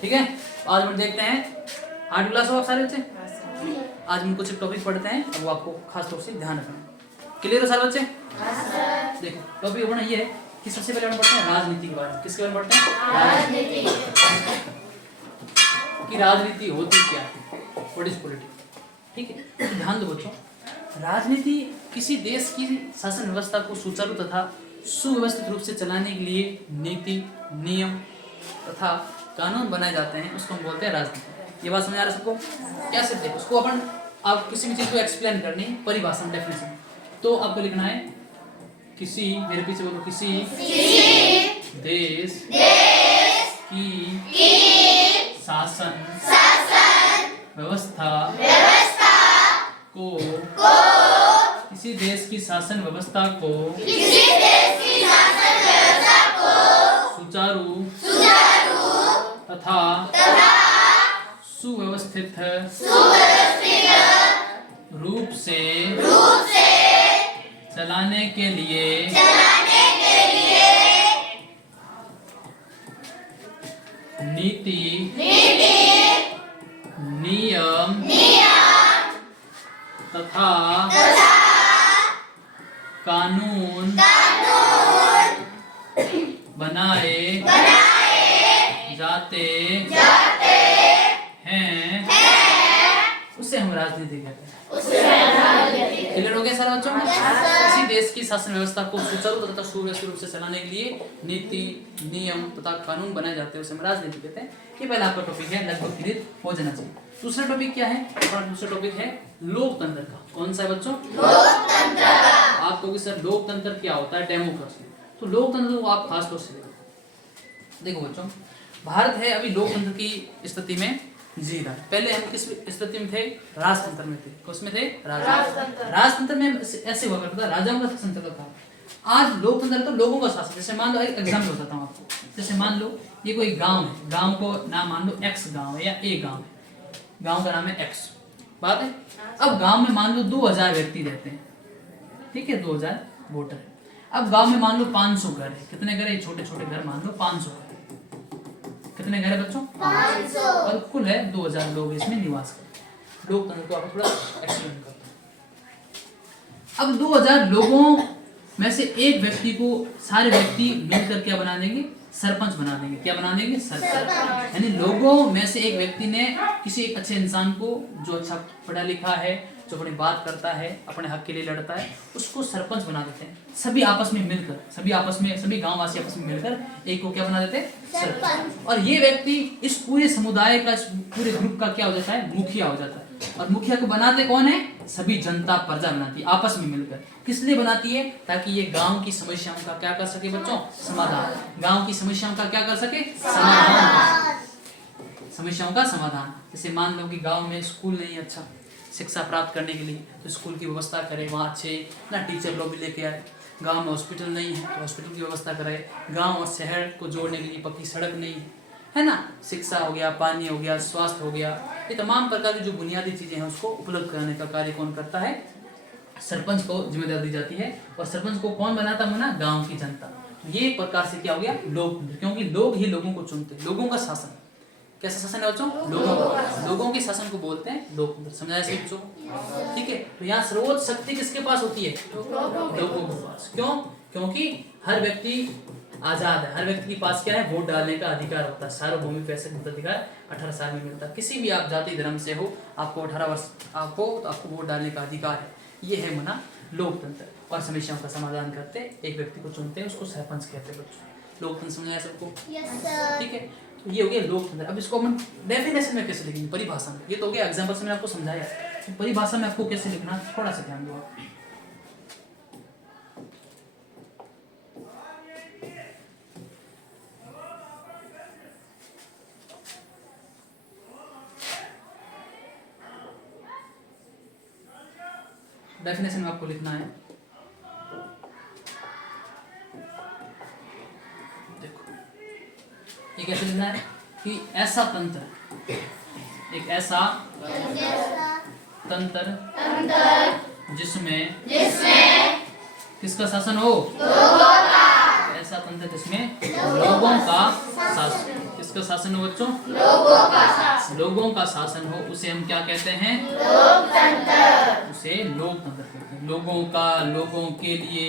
ठीक है, आज हम देखते हैं 8वीं क्लास हो आप सारे बच्चे। आज हम कुछ टॉपिक पढ़ते हैं, अब वो आपको खास तौर से ध्यान रखना। क्लियर हो सारे बच्चे? देखो टॉपिक अपना ये है कि सबसे पहले हम पढ़ते हैं राजनीति के बारे में। किसके बारे में पढ़ते हैं? राजनीति। कि राजनीति होती क्या है, व्हाट इज पॉलिटिक्स। ठीक है, तो ध्यान दो बच्चों, राजनीति किसी देश की शासन व्यवस्था को सुचारू तथा सुव्यवस्थित रूप से चलाने के लिए नीति, नियम तथा कानून बनाए जाते हैं, उसको हम बोलते हैं राजनीति। ये बात समझ आ रहा है सबको? कैसे देखो उसको अपन, आप किसी भी चीज को एक्सप्लेन करनी परिभाषा में, डेफिनेशन, तो आपको लिखना है किसी, मेरे पीछे बोलो, किसी देश की शासन व्यवस्था को, किसी देश की शासन व्यवस्था को सुचारू तथा सुव्यवस्थित रूप से चलाने के लिए नीति, नियम तथा कानून बनाए जाते हैं, उससे हम राजनीति कहते हैं। क्लियर हो गया सारा बच्चों? किसी देश की शासन व्यवस्था को सुचारू तथा सुव्यवस्थित रूप से चलाने के लिए नीति, नियम तथा कानून बनाए जाते हैं, उसे हम राजनीति कहते हैं। ये पहला आपका टॉपिक है, लगभग क्लियर हो जाना चाहिए। दूसरा टॉपिक क्या है? दूसरा टॉपिक है लोकतंत्र का। कौन सा है बच्चों? लोकतंत्र। आप कहोगे सर लोकतंत्र क्या होता है? डेमोक्रेसी। तो लोकतंत्र को आप खास तौर से देखो बच्चों, भारत है अभी लोकतंत्र की स्थिति में जी रहा है। पहले हम किस स्थिति में थे? राजतंत्र में थे। किसमें थे? राजतंत्र में ऐसे हुआ करता था, राजाओं का शासन चलता था। आज लोकतंत्र तो लोगों का शासन। जैसे मान लो, एक एग्जाम्पल बताता हूँ आपको। जैसे मान लो ये कोई गांव है, गांव को नाम मान लो एक्स गांव है या ए गांव है, गांव का नाम है एक्स, बात है। अब गांव में मान लो 2000 व्यक्ति रहते हैं, ठीक है, 2000 वोटर है। अब गांव में मान लो 500 घर है। कितने घर है? छोटे छोटे घर मान लो 500 घर। कितने घर है बच्चों? 500। और कुल है 2000 लोग इसमें निवास करते हैं। लोकतंत्र को आप थोड़ा एक्सप्लेन करते हैं। अब 2000 लोगों में से एक व्यक्ति को सारे व्यक्ति मिलकर क्या बना देंगे? सरपंच बना देंगे। क्या बना देंगे? सरपंच। यानी लोगों में से एक व्यक्ति ने किसी एक अच्छे इंसान को, जो अच्छा पढ़ा लिखा है, जो अपनी बात करता है, अपने हक के लिए लड़ता है, उसको सरपंच बना देते हैं। सभी आपस में मिलकर, सभी गांव वासी आपस में मिलकर एक को क्या बना देते हैं? सरपंच। और ये व्यक्ति इस पूरे समुदाय का, इस पूरे ग्रुप का क्या हो जाता है? मुखिया हो जाता है। और मुखिया को बनाते कौन है? सभी जनता, प्रजा बनाती है आपस में मिलकर। किस लिए बनाती है? ताकि ये गांव की समस्याओं का क्या कर सके बच्चों? समाधान। गांव की समस्याओं का क्या कर सके? समाधान। समस्याओं का समाधान। जैसे मान लो कि गांव में स्कूल नहीं है अच्छा शिक्षा प्राप्त करने के लिए, तो स्कूल की व्यवस्था करें, वहाँ अच्छे ना टीचर लोग भी लेके आए। गांव में हॉस्पिटल नहीं है तो हॉस्पिटल की व्यवस्था कराए। गांव और शहर को जोड़ने के लिए पक्की सड़क नहीं है ना, शिक्षा हो गया, पानी हो गया, स्वास्थ्य हो गया, ये तमाम प्रकार की जो बुनियादी चीज़ें हैं उसको उपलब्ध कराने का कार्य कौन करता है? सरपंच को जिम्मेदारी दी जाती है। और सरपंच को कौन बनाता है? ना गाँव की जनता। ये प्रकार से क्या हो गया? लोकतंत्र। क्योंकि लोग ही लोगों को चुनते हैं। लोगों का शासन। कैसा शासन है बच्चों? लोगों के शासन को बोलते हैं लोकतंत्र। समझाया सभी बच्चों? ठीक है, तो यहाँ सर्वोच्च शक्ति किसके पास होती है? लोगों के पास। क्यों? क्योंकि हर व्यक्ति आजाद है। हर व्यक्ति के पास क्या है? वोट डालने का अधिकार होता है। सार्वभौमिक वैसे मताधिकार 18 साल में मिलता है। किसी भी आप जाति धर्म से हो, आपको 18 वर्ष आपको वोट डालने का अधिकार है। ये है मना लोकतंत्र। और समस्याओं का समाधान करते एक व्यक्ति को चुनते हैं, उसको सरपंच कहते हैं बच्चों। लोकतंत्र समझाया सबको? ठीक है, तो ये हो गया लोकतंत्र। अब इसको हम डेफिनेशन में कैसे लिखेंगे? परिभाषा में। ये तो हो गया एग्जांपल से मैंने आपको समझाया, तो परिभाषा में आपको कैसे लिखना थोड़ा सा ध्यान दो आप। डेफिनेशन में आपको लिखना है, देखो ये कैसे लिखना है कि ऐसा तंत्र, एक ऐसा तंत्र जिसमें किसका शासन हो? ऐसा तंत्र जिसमें लोगों का शासन, किसका शासन हो बच्चों? लोगों का शासन हो, उसे हम क्या कहते हैं? लोकतंत्र। उसे लोकतंत्र कहते हैं। लोगों का, लोगों के लिए,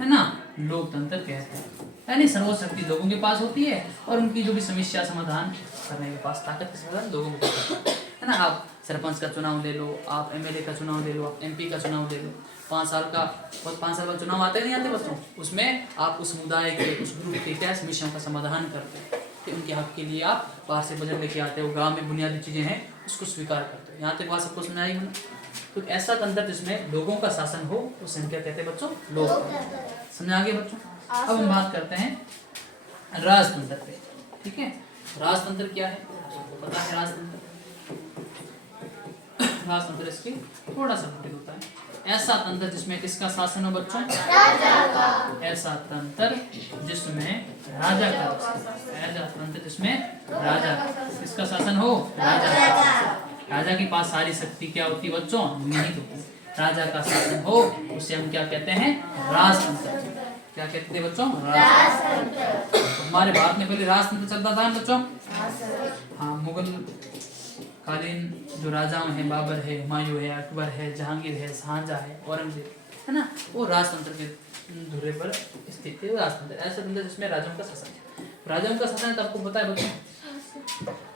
है ना, लोकतंत्र कहते हैं। यानी सर्वशक्ति लोगों के पास होती है और उनकी जो भी समस्या समाधान करने के पास ताकत के समाधान लोगों के पास होती है ना। आप सरपंच का चुनाव ले लो, आप एमएलए का चुनाव ले लो, आप एमपी का चुनाव ले लो, 5 साल का, और 5 साल बाद चुनाव आते नहीं आते बच्चों, उसमें आप उस समुदाय के, उस ग्रुप के क्या समस्याओं का समाधान करते हैं कि उनके हक के लिए आप बाहर से बजट लेके आते हो, गाँव में बुनियादी चीज़ें हैं उसको स्वीकार करते हो। यहाँ तक बात सबको समझ आई होना। तो ऐसा तंत्र जिसमें लोगों का शासन हो उसे हम क्या कहते हैं बच्चों? लोकतंत्र। समझ आ गया बच्चों? अब हम बात करते हैं राजतंत्र पे। ठीक है, राजतंत्र क्या है? आपको पता है राजतंत्र? राजतंत्र इसके थोड़ा सा मुश्किल होता है। ऐसा तंत्र जिसमें किसका शासन हो बच्चों? राजा का। ऐसा तंत्र जिसमें राजा का, ऐसा तंत्र जिसमें राजा किसका शासन हो? राजा का। राजा के पास सारी शक्ति क्या होती है बच्चों? निहित होती है। राजा का शासन हो उसे हम क्या कहते हैं? राजतंत्र। क्या कहते थे बच्चों? राजतंत्र। हमारे भारत में पहले राजतंत्र चलता था बच्चों। हाँ, मुगल कालीन जो राजा हैं, बाबर है, हुमायूं है, अकबर है, जहांगीर है, शाहजहां है, औरंगजेब है ना, वो राजतंत्र के धुरे पर स्थित थे। राजतंत्र ऐसा तंत्र जिसमें राजाओं का शासन है। राजाओं का शासन तो आपको पता है बच्चों।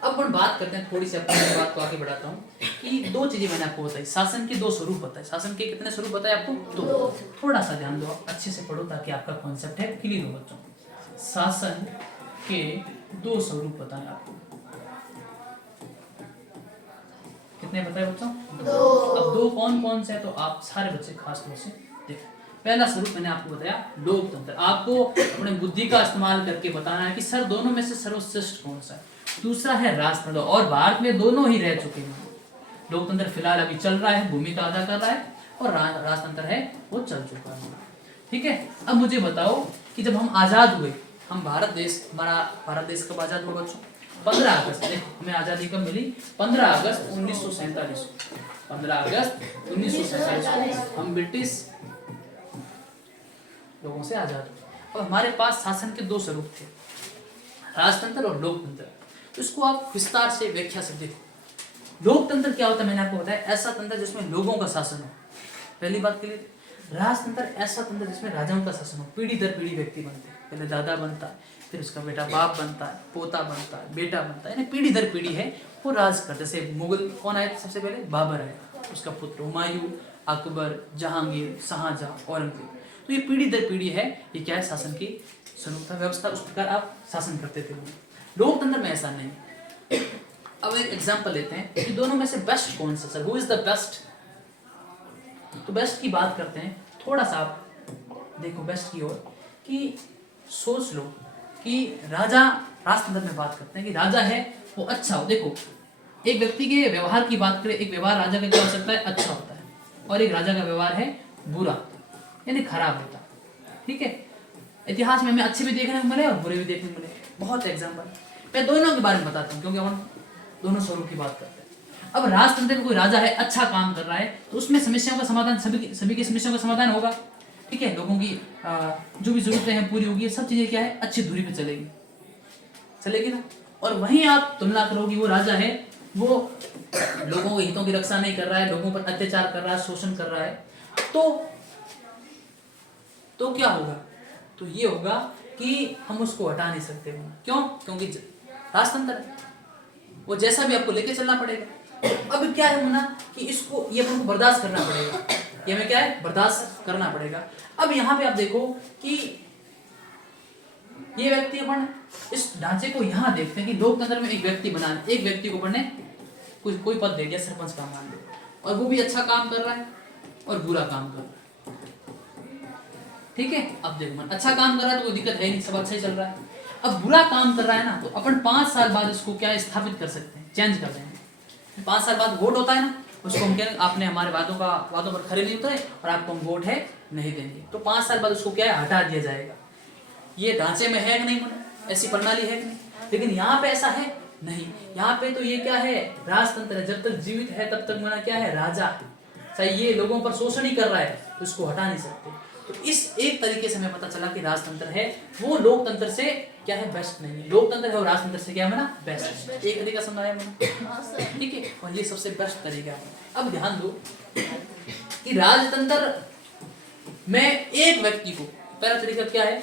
अब हम बात करते हैं थोड़ी सी, अपनी बात को आगे बढ़ाता हूँ कि 2 चीजें मैंने आपको बताई। शासन के 2 स्वरूप बताए। शासन के कितने स्वरूप बताए आपको? 2। थोड़ा सा ध्यान दो, अच्छे से पढ़ो ताकि आपका कॉन्सेप्ट है क्लियर हो बच्चों। शासन के 2 स्वरूप बताए आपको। कितने बताए बच्चों? 2। अब 2 कौन कौन से है तो आप सारे बच्चे खास तौर से देखो। पहला स्वरूप मैंने आपको बताया लोकतंत्र। आपको अपने बुद्धि का इस्तेमाल करके बताना है कि सर दोनों में से सर्वश्रेष्ठ कौन सा है। दूसरा है राजतंत्र, और भारत में दोनों ही रह चुके हैं। लोकतंत्र फिलहाल अभी चल रहा है, भूमिका अदा कर रहा है, और राजतंत्र है वो चल चुका है। ठीक है, अब मुझे बताओ कि जब हम आजाद हुए, हम भारत देश, हमारा भारत देश कब आजाद हुआ बच्चों? 15 अगस्त। हमें आजादी कब मिली? 15 अगस्त 1947। 15 अगस्त 1947 हम ब्रिटिश लोगों से आजाद हुए। और हमारे पास शासन के 2 स्वरूप थे, राजतंत्र और लोकतंत्र। तो इसको आप विस्तार से व्याख्या से देखो। लोकतंत्र क्या होता है मैंने आपको बताया, ऐसा तंत्र जिसमें लोगों का शासन हो। पहली बात के लिए राजतंत्र ऐसा तंत्र जिसमें राजाओं का शासन हो। पीढ़ी दर पीढ़ी व्यक्ति बनते हैं, पहले दादा बनता है, फिर उसका बेटा बाप बनता है, पोता बनता है, बेटा बनता है, यानी पीढ़ी दर पीढ़ी है वो राज करते। जैसे मुगल कौन आए सबसे पहले? बाबर है, उसका पुत्र हुमायूं, अकबर, जहांगीर, शाहजहां, औरंगजेब। तो ये पीढ़ी दर पीढ़ी है, ये क्या है? शासन की स्वरूपता व्यवस्था, उस प्रकार आप शासन करते थे। लोकतंत्र में ऐसा नहीं। अब एक एग्जांपल लेते हैं कि दोनों में से बेस्ट कौन सा? Sir who is the best? तो बेस्ट की बात करते हैं। थोड़ा सा आप देखो बेस्ट की ओर कि सोच लो कि राजा, राजतंत्र में बात करते हैं कि राजा है वो अच्छा हो। देखो एक व्यक्ति के व्यवहार की बात करें, एक व्यवहार राजा का क्या हो सकता है? अच्छा होता है, और एक राजा का व्यवहार है बुरा यानी खराब होता है। ठीक है, इतिहास में हमें अच्छे भी देखने को मिले और बुरे भी देखने को मिले, बहुत एग्जाम्पल। मैं दोनों के बारे में बताता हूँ क्योंकि हम दोनों स्वरूप की बात करते हैं। अब राजतंत्र में कोई राजा है, अच्छा काम कर रहा है, तो उसमें समस्याओं का समाधान, सभी की समस्याओं का समाधान होगा। ठीक है, लोगों की जो भी जरूरतें हैं पूरी होगी, सब चीजें क्या है? अच्छी दूरी पे चलेगी ना। और वहीं आप तुलना करोगी वो राजा है वो लोगों के हितों की रक्षा नहीं कर रहा है, लोगों पर अत्याचार कर रहा है, शोषण कर रहा है, तो क्या होगा? तो ये होगा कि हम उसको हटा नहीं सकते। क्यों? क्योंकि राजतंत्र है, वो जैसा भी आपको लेके चलना पड़ेगा। अब क्या है ना कि इसको ये हमको बर्दाश्त करना पड़ेगा, ये हमें क्या है? बर्दाश्त करना पड़ेगा। अब यहाँ पे आप देखो कि ये व्यक्ति अपन इस ढांचे को यहाँ देखते हैं कि लोकतंत्र में एक व्यक्ति बना, एक व्यक्ति को अपन ने कोई पद दे दिया, सरपंच का मान लो, और वो भी अच्छा काम कर रहा है और बुरा काम कर रहा है। ठीक है, अब देखो मन अच्छा काम कर रहा है तो कोई दिक्कत है नहीं, सब अच्छा ही चल रहा है। अब बुरा काम कर रहा है ना, तो अपन 5 साल बाद इसको क्या स्थापित कर सकते हैं? चेंज कर देंगे। 5 साल बाद वोट होता है ना, उसको हम कहेंगे आपने हमारे वादों पर खरे नहीं उतरे और आपको हम वोट है नहीं देंगे। तो 5 साल बाद उसको क्या है? हटा दिया जाएगा। ये ढांचे में है कि नहीं, ऐसी प्रणाली है कि नहीं? लेकिन यहाँ पे ऐसा है नहीं। यहाँ पे तो ये क्या है? राजतंत्र है, जब तक जीवित है तब तक मना क्या है? राजा है। चाहे ये लोगों पर शोषण ही कर रहा है तो इसको हटा नहीं सकते। तो इस एक तरीके से हमें पता चला कि राजतंत्र है वो लोकतंत्र से क्या है, बेस्ट नहीं है। लोकतंत्र है और राजतंत्र से क्या है ना, बेस्ट है। एक तरीका समझाया मैंने, ठीक है, और ये सबसे बेस्ट तरीका है। अब ध्यान दो कि राजतंत्र में एक व्यक्ति को, पहला तरीका क्या है,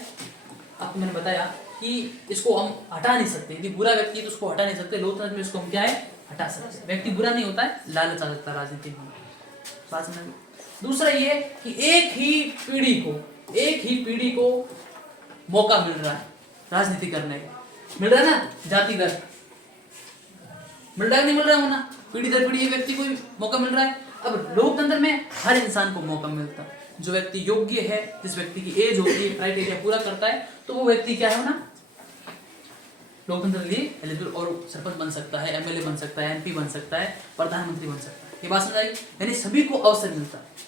आपको मैंने बताया कि इसको हम हटा नहीं सकते, यदि बुरा व्यक्ति है तो उसको हटा नहीं सकते। लोकतंत्र में इसको हम क्या है, हटा सकते हैं। व्यक्ति बुरा नहीं होता है, लालच आ सकता है राजनीति में, बात समझ में। दूसरा ये कि एक ही पीढ़ी को मौका मिल रहा है राजनीति करने का, मिल रहा है ना, जातिगत मिल रहा है, नहीं मिल रहा है ना, पीढ़ी दर पीढ़ी व्यक्ति को मौका मिल रहा है। अब लोकतंत्र में हर इंसान को मौका मिलता है, जो व्यक्ति योग्य है, जिस व्यक्ति की एज होती है, क्राइटेरिया पूरा करता है, तो वो व्यक्ति क्या है ना, लोकतंत्र के लिए एलिजिबल और सरपंच बन सकता है, एमएलए बन सकता है, एमपी बन सकता है, प्रधानमंत्री बन सकता है। ये बात समझ आई? यानी सभी को अवसर मिलता है,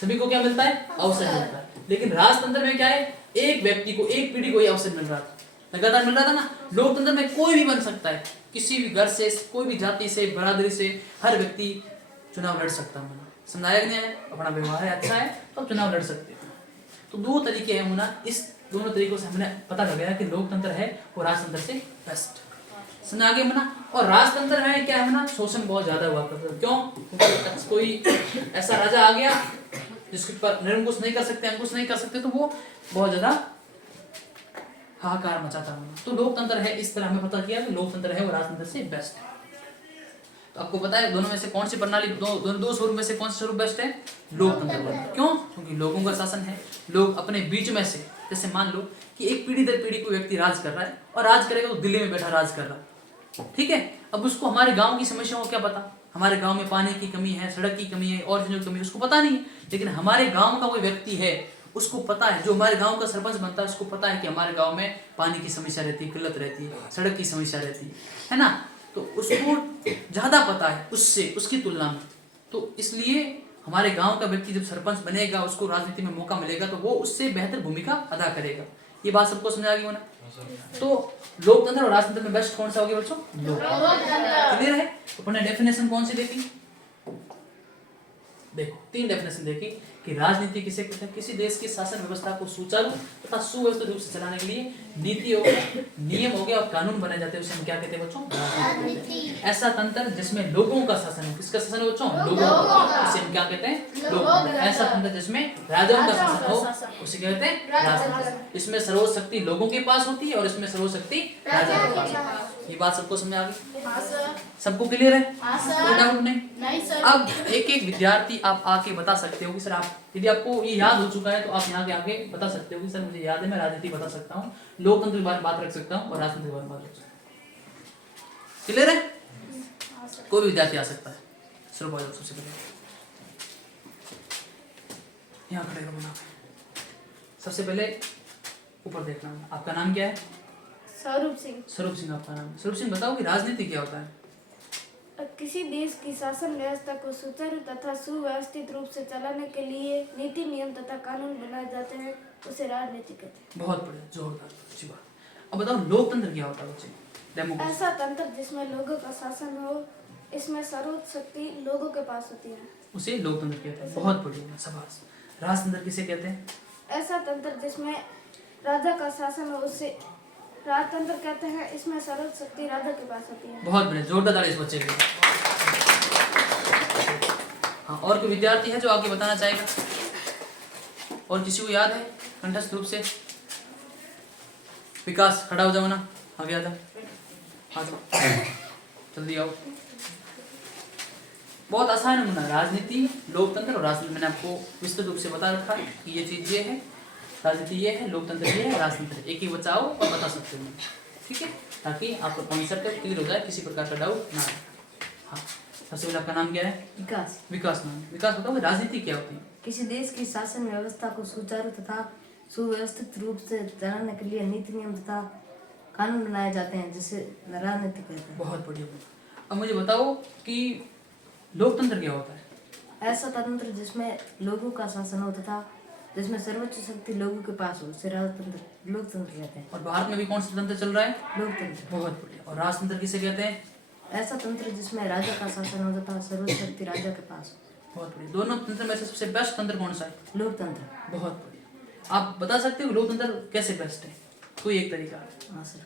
सभी को क्या मिलता है, अवसर मिलता है। लेकिन राजतंत्र में क्या है, एक व्यक्ति को, एक पीढ़ी को ही अवसर मिल रहा था, लगातार मिल रहा था ना। लोकतंत्र में कोई भी बन सकता है, किसी भी घर से, कोई भी जाति से, बरादरी से, हर व्यक्ति चुनाव लड़ सकता है। समझाया कि नहीं है? अपना व्यवहार है अच्छा है तो चुनाव लड़ सकते हैं। तो दो तरीके हैं होना, इस दोनों तरीकों से हमने पता लग गया कि लोकतंत्र है और राजतंत्र से बेस्ट। समझ आगे मना। और राजतंत्र में क्या है ना, शोषण बहुत ज्यादा हुआ करता है। क्यों? क्योंकि कोई ऐसा राजा आ गया जिसके पर निरंकुश नहीं कर सकते, अंकुश नहीं कर सकते, तो वो बहुत ज्यादा हाहाकार मचाता है। तो लोकतंत्र है, इस तरह हमें पता किया कि लोकतंत्र है और राजतंत्र से बेस्ट है। तो आपको पता है दोनों में से कौन सी प्रणाली, दो स्वरूप में से कौन सा स्वरूप बेस्ट है? लोकतंत्र। क्यों? क्योंकि लोगों का शासन है, लोग अपने बीच में से, जैसे मान लो कि एक पीढ़ी दर पीढ़ी कोई व्यक्ति राज कर रहा है और राज करेगा तो दिल्ली में बैठा राज कर रहा है, ठीक है। अब उसको हमारे गांव की समस्याओं को क्या पता, हमारे गांव में पानी की कमी है, सड़क की कमी है, और चीजों की कमी है, उसको पता नहीं। लेकिन हमारे गांव का कोई व्यक्ति है, उसको पता है, जो हमारे गांव का सरपंच बनता है उसको पता है कि हमारे गांव में पानी की समस्या रहती है, किल्लत रहती है, सड़क की समस्या रहती है ना। तो उसको ज्यादा पता है उससे, उसकी तुलना में। तो इसलिए हमारे गांव का व्यक्ति जब सरपंच बनेगा, उसको राजनीति में मौका मिलेगा, तो वो उससे बेहतर भूमिका अदा करेगा। ये बात सबको समझ आ गई होना। तो लोकतंत्र और राजतंत्र में बेस्ट कौन सा होगा बच्चों? लोकतंत्र। क्लियर है? तो अपने डेफिनेशन कौन सी देखी? देखो 3 डेफिनेशन देखी कि राजनीति किसे कहते हैं, किसी देश की शासन व्यवस्था को सुचारू तथा सुव्यवस्थित रूप से चलाने के लिए नीति हो गया, नियम हो गया और कानून बनाए जाते हैं, उसे हम क्या कहते हैं बच्चों? राजनीति। ऐसा तंत्र जिसमें लोगों का शासन हो, किसका शासन है बच्चों? लोगों का, उसे हम क्या कहते हैं? लोकतंत्र। ऐसा तंत्र जिसमें राजाओं का शासन हो, उसे क्या कहते हैं? राजतंत्र। इसमें सर्वोच्च शक्ति लोगों के पास होती है और इसमें सर्वोच्च शक्ति राजा के पास होती है। ये बात सबको समझ आ गई? सबको क्लियर है? कोई डाउट नहीं? अब एक एक विद्यार्थी आप आके बता सकते हो कि सर आप, यदि आपको ये याद हो चुका है तो आप यहाँ के आके बता सकते हो कि सर मुझे याद है, मैं राजनीति बता सकता हूँ, लोकतंत्र के बारे में बात रख सकता हूँ और राजतंत्र के बारे में बात रख सकता हूँ। क्लियर है? कोई भी विद्यार्थी आ सकता है। शुरू हो जाओ। सबसे पहले यहाँ खड़े रहो ना। सबसे पहले ऊपर देखना। आपका नाम क्या है? स्वरूप सिंह। स्वरूप सिंह आपका नाम। स्वरूप सिंह बताओ कि राजनीति क्या होता है? किसी देश की शासन व्यवस्था को सुचारू तथा सुव्यवस्थित रूप से चलाने के लिए नीति, नियम तथा कानून बनाए जाते हैं, उसे राजनीति कहते हैं। बहुत बढ़िया, जोरदार, अच्छी बात। अब बताओ लोकतंत्र क्या होता है बच्चे? डेमोक्रेसी। ऐसा तंत्र जिसमें लोगों का शासन हो, इसमें सर्वोच्च शक्ति लोगों के पास होती है, उसे लोकतंत्र कहते हैं। बहुत बढ़िया, शाबाश। राजतंत्र किसे कहते हैं? ऐसा तंत्र जिसमें राजा का शासन हो, उसे राजतंत्र कहते हैं। इसमें सर्वोच्च शक्ति राजा के पास होती है। बहुत बढ़िया, जोरदार ताली इस बच्चे के लिए। हाँ, और कोई विद्यार्थी है जो आगे बताना चाहेगा? और किसी को याद है कंठस्थ रूप से? विकास, खड़ा हो जाओ ना, आगे आ जाओ, आ जाओ, जल्दी आओ। बहुत आसान है ना, राजनीति, लोकतंत्र और राजतंत्र। मैंने आपको विस्तृत रूप से बता रखा है कि ये चीज ये है, राजनीति ये है, लोकतंत्र ये है, राजतंत्र। एक ही बचाओ और बता सकते हो, ठीक है, ताकि आपका कॉन्सेप्ट क्लियर हो जाए, किसी प्रकार का डाउट ना आए। हाँ, सबसे पहले आपका नाम क्या है? विकास। विकास नाम। विकास बताओ राजनीति क्या होती है? किसी देश की शासन व्यवस्था को सुचारू तथा सुव्यवस्थित रूप से चलाने के लिए नीति, नियम तथा कानून बनाए जाते हैं, जिसे राजनीति कहते हैं। बहुत बढ़िया। अब मुझे बताओ कि लोकतंत्र क्या होता है? ऐसा तंत्र जिसमें लोगों का शासन हो तथा जिसमें सर्वोच्च शक्ति लोगों के पास हो, उसे राजतंत्र, लोकतंत्र कहते हैं। और भारत में भी कौन सा तंत्र चल रहा है? लोकतंत्र। बहुत बढ़िया। और राजतंत्र किसे कहते हैं? ऐसा तंत्र जिसमें राजा का शासन हो तथा सर्वोच्च शक्ति राजा के पास हो। बहुत बढ़िया। दोनों तंत्र में से सबसे बेस्ट तंत्र कौन सा है? लोकतंत्र। बहुत बढ़िया। आप बता सकते हो लोकतंत्र कैसे बेस्ट है, कोई एक तरीका? हाँ सर,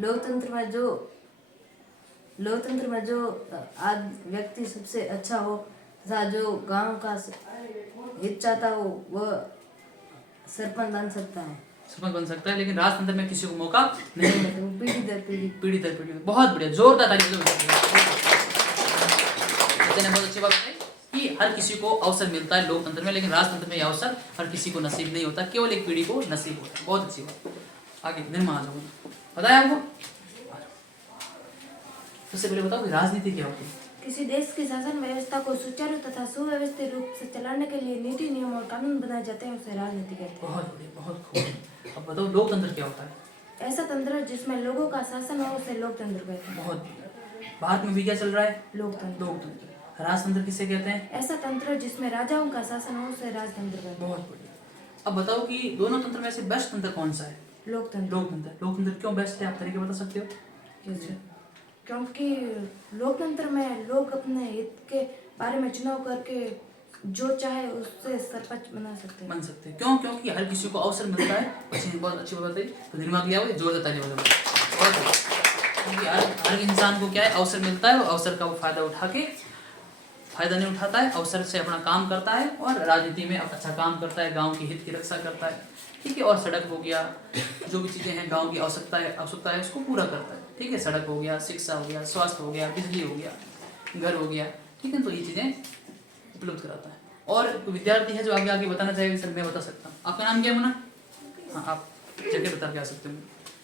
लोकतंत्र में जो आज व्यक्ति सबसे अच्छा हो तथा जो गांव का हित चाहता हो वह सरपंच बन सकता है। सरपंच बन सकता है, लेकिन राजतंत्र में किसी को मौका नहीं मिलता, पीढ़ी दर पीढ़ी। पीढ़ी दर पीढ़ी। बहुत बढ़िया, जोरदार ताली बजाओ। बच्चे ने बहुत अच्छी बात बताई कि हर किसी को अवसर मिलता है लोकतंत्र में, लेकिन राजतंत्र में यह अवसर हर किसी को नसीब नहीं होता, केवल एक पीढ़ी को नसीब होता है। बहुत अच्छी बात। आगे निर्मा आ जाओ, बताया आपको। सबसे पहले बताओ कि राजनीति क्या होती है? किसी देश की शासन व्यवस्था को सुचारू तथा सुव्यवस्थित रूप से चलाने के लिए नीति नियम और कानून बनाए जाते हैं, उसे राजनीति कहते हैं। बहुत बढ़िया, बहुत खूब। अब बताओ लोकतंत्र क्या होता है? ऐसा तंत्र जिसमें लोगों का शासन हो उसे लोकतंत्र कहते हैं। बहुत बढ़िया। भारत में भी क्या चल रहा है? लोकतंत्र। लोकतंत्र। राजतंत्र किसे कहते हैं? ऐसा तंत्र जिसमें राजाओं का शासन हो उसे राजतंत्र कहते हैं। बहुत बढ़िया। अब बताओ कि दोनों तंत्र में से बेस्ट तंत्र कौन सा है? लोकतंत्र। लोकतंत्र क्यों बेस्ट है, आप तरीके बता सकते हो? क्योंकि लोकतंत्र में लोग अपने हित के बारे में चुनाव करके जो चाहे उससे सरपंच बना सकते हैं। बन सकते हैं। क्यों? क्योंकि हर किसी को अवसर मिलता है। बहुत अच्छी बात है। तो दिमाग लिया हुआ जोर देता नहीं बता, क्योंकि हर इंसान को क्या है, अवसर मिलता है, वो अवसर का वो फायदा उठा के फायदा नहीं उठाता है, अवसर से अपना काम करता है और राजनीति में अच्छा काम करता है, गाँव के हित की रक्षा करता है, ठीक है। और सड़क हो गया, जो भी चीज़ें हैं गांव की आवश्यकता है उसको पूरा करता है, ठीक है। सड़क हो गया, शिक्षा हो गया, स्वास्थ्य हो गया, बिजली हो गया, घर हो गया, ठीक है। तो ये चीज़ें उपलब्ध कराता है। और विद्यार्थी है जो आगे आगे बताना चाहेगा, सर मैं बता सकता हूँ। आपका नाम क्या है मुन्ना? हाँ, आप जगह बता के आ सकते हो,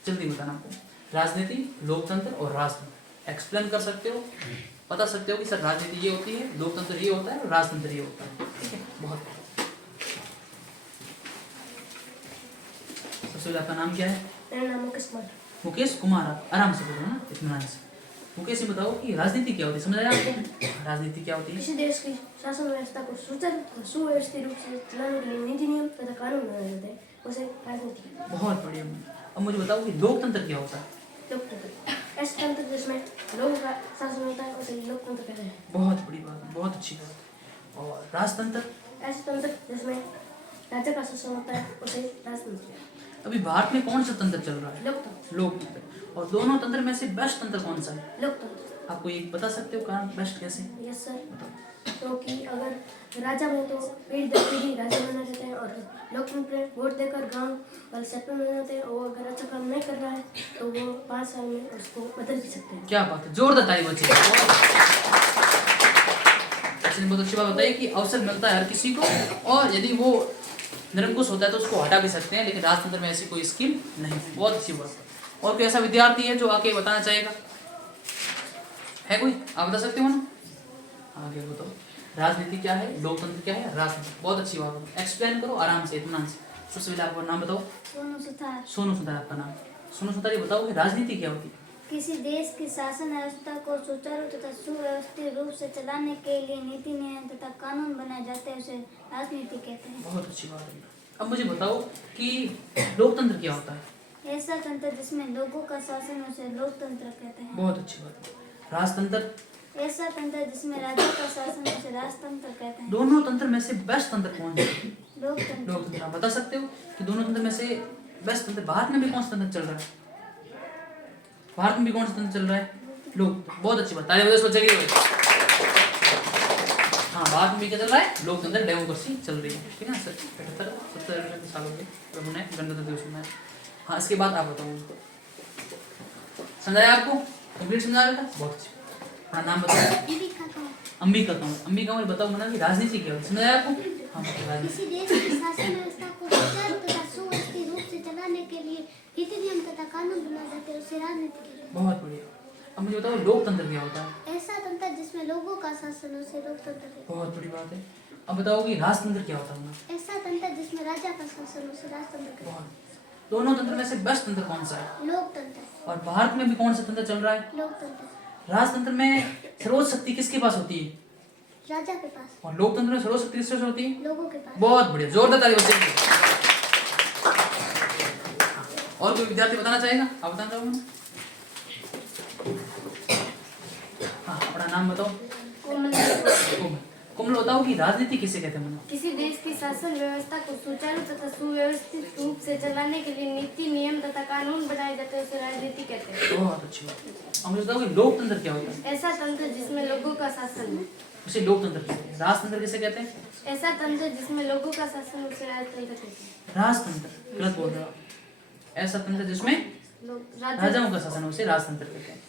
जल्दी बताना आपको। राजनीति, लोकतंत्र और राजतंत्र एक्सप्लेन कर सकते हो, बता सकते हो कि सर राजनीति ये होती है, लोकतंत्र ये होता है और राजतंत्र ये होता है, ठीक है। बहुत आपका नाम क्या है? मेरा नाम मुकेश कुमार। मुकेश कुमार। आप आराम से बोलो ना, इत्मीनान से। मुकेश ये बताओ कि राजनीति क्या होती है, समझ आया आपको? राजनीति क्या होती है? किसी देश की शासन व्यवस्था को सुव्यवस्थित रूप से चलाने के लिए नीति नियम तथा कानून बनाए जाते हैं, उसे राजनीति कहते हैं। बहुत बढ़िया। अब मुझे बताओ कि लोकतंत्र क्या होता है? लोकतंत्र ऐसा तंत्र जिसमें लोगों का शासन होता है, उसे लोकतंत्र कहते हैं। बहुत बड़ी बात, बहुत अच्छी बात। और राजतंत्र? ऐसा तंत्र जिसमें राजा का शासन होता है, उसे राजतंत्र कहते हैं। अभी भारत में कौन सा तंत्र चल रहा है? लोकतंत्र। लोकतंत्र। और दोनों तंत्र में से बेस्ट तंत्र कौन सा है? लोकतंत्र। आपको एक बता सकते हो कारण बेस्ट कैसे? यस सर, क्योंकि अगर राजा में तो पीढ़ी दर पीढ़ी राजा बना रहते हैं, और लोकतंत्र में वोट देकर गांव वाले सरपंच बना जाते हैं, और वो अगर अच्छा काम नहीं कर रहा है तो वो 5 साल में उसको बदल भी सकते हैं। क्या बात है, जोरदार ताली बच्चे। बहुत अच्छी बात बताइए कि अवसर मिलता है हर किसी को, और यदि वो निरंकुश होता है तो उसको हटा भी सकते हैं, लेकिन राजतंत्र में ऐसी कोई स्कीम नहीं। बहुत अच्छी बात। और कोई ऐसा विद्यार्थी है जो आके बताना चाहेगा? है कोई? आप बता सकते हो ना? आगे बताओ, राजनीति क्या है, लोकतंत्र क्या है, राजतंत्र। बहुत अच्छी बात, एक्सप्लेन करो आराम से, इत्मीनान से। सबसे पहले आपका नाम बताओ। सोनू सुतार। सोनू सुतार आपका नाम। सोनू सुतार, ये बताओ कि राजनीति क्या होती है? किसी देश की शासन व्यवस्था को सुचारू तथा सुव्यवस्थित रूप से चलाने के लिए नीति नियम तथा कानून बनाए जाते हैं, उसे राजनीति कहते हैं। बहुत अच्छी बात है। अब मुझे बताओ कि लोकतंत्र क्या होता है? ऐसा तंत्र जिसमें लोगों का शासन हो, उसे लोकतंत्र कहते हैं। बहुत अच्छी बात है। राजतंत्र? ऐसा तंत्र जिसमें राजा का शासन हो, उसे राजतंत्र कहते हैं। दोनों तंत्र में से बेस्ट तंत्र कौन है? लोकतंत्र। लोकतंत्र। आप बता सकते हो कि दोनों तंत्र में से बेस्ट तंत्र? भारत में भी कौन सा तंत्र चल रहा है? भारत में भी कौन सा तंत्र चल रहा है? लोकतंत्र। बहुत अच्छी बात, ताली बजाओ इस बच्चे के लिए। हाँ, भारत में भी क्या चल रहा है? लोकतंत्र, डेमोक्रेसी चल रही है, ठीक है ना सर। 75 साल हो गए प्रभु ने गणतंत्र दिवस मनाया। हाँ, इसके बाद आप बताओ, समझाया आपको? कंप्लीट समझा बेटा? बहुत अच्छी। हाँ, नाम बताओ। अंबिका कंवर। अंबिका कंवर, बताओ मना कि राजनीति क्या होती है, समझाया आपको? हाँ, किसी देश की शासन व्यवस्था को सुचारू तथा सुव्यवस्थित रूप से चलाने के लिए नीति नियम तथा कानून बनाए जाते हैं, उसे राजनीति कहते हैं। बहुत बढ़िया। अब मुझे बताओ लोकतंत्र क्या होता है? ऐसा तंत्र जिसमें लोगों का शासन हो, उसे लोकतंत्र कहते हैं। बहुत बड़ी बात है। अब बताओ कि राजतंत्र क्या होता है? ऐसा तंत्र जिसमें राजा का शासन हो, उसे राजतंत्र कहते हैं। बहुत। दोनों तंत्र में से बेस्ट तंत्र कौन सा है? लोकतंत्र। और भारत में भी कौन सा तंत्र चल रहा है? लोकतंत्र। राजतंत्र में सर्वोच्च शक्ति किसके पास होती है? राजा के पास। और लोकतंत्र में सर्वोच्च शक्ति किसके पास होती है? लोगों के पास। बहुत बढ़िया, जोरदार ताली बच्चे के लिए। और कोई विद्यार्थी बताना चाहेगा? आप बताना चाहोगे? हाँ, अपना नाम बताओ। कोमल। कोमल बताओ कि राजनीति किसे कहते हैं मना? किसी देश की शासन व्यवस्था को सुचारू तथा सुव्यवस्थित रूप से चलाने के लिए नीति नियम तथा कानून बनाए जाते हैं उसे राजनीति कहते हैं। बहुत अच्छी बात। अब मुझे बताओ कि लोकतंत्र क्या होता है? ऐसा तंत्र जिसमें लोगों का शासन है उसे लोकतंत्र कहते हैं। राजतंत्र किसे कहते हैं? ऐसा तंत्र जिसमें लोगों का शासन उसे राजतंत्र कहते हैं। राजतंत्र गलत बोल रहे हो। ऐसा तंत्र जिसमें राजाओं का शासन उसे राजतंत्र कहते हैं।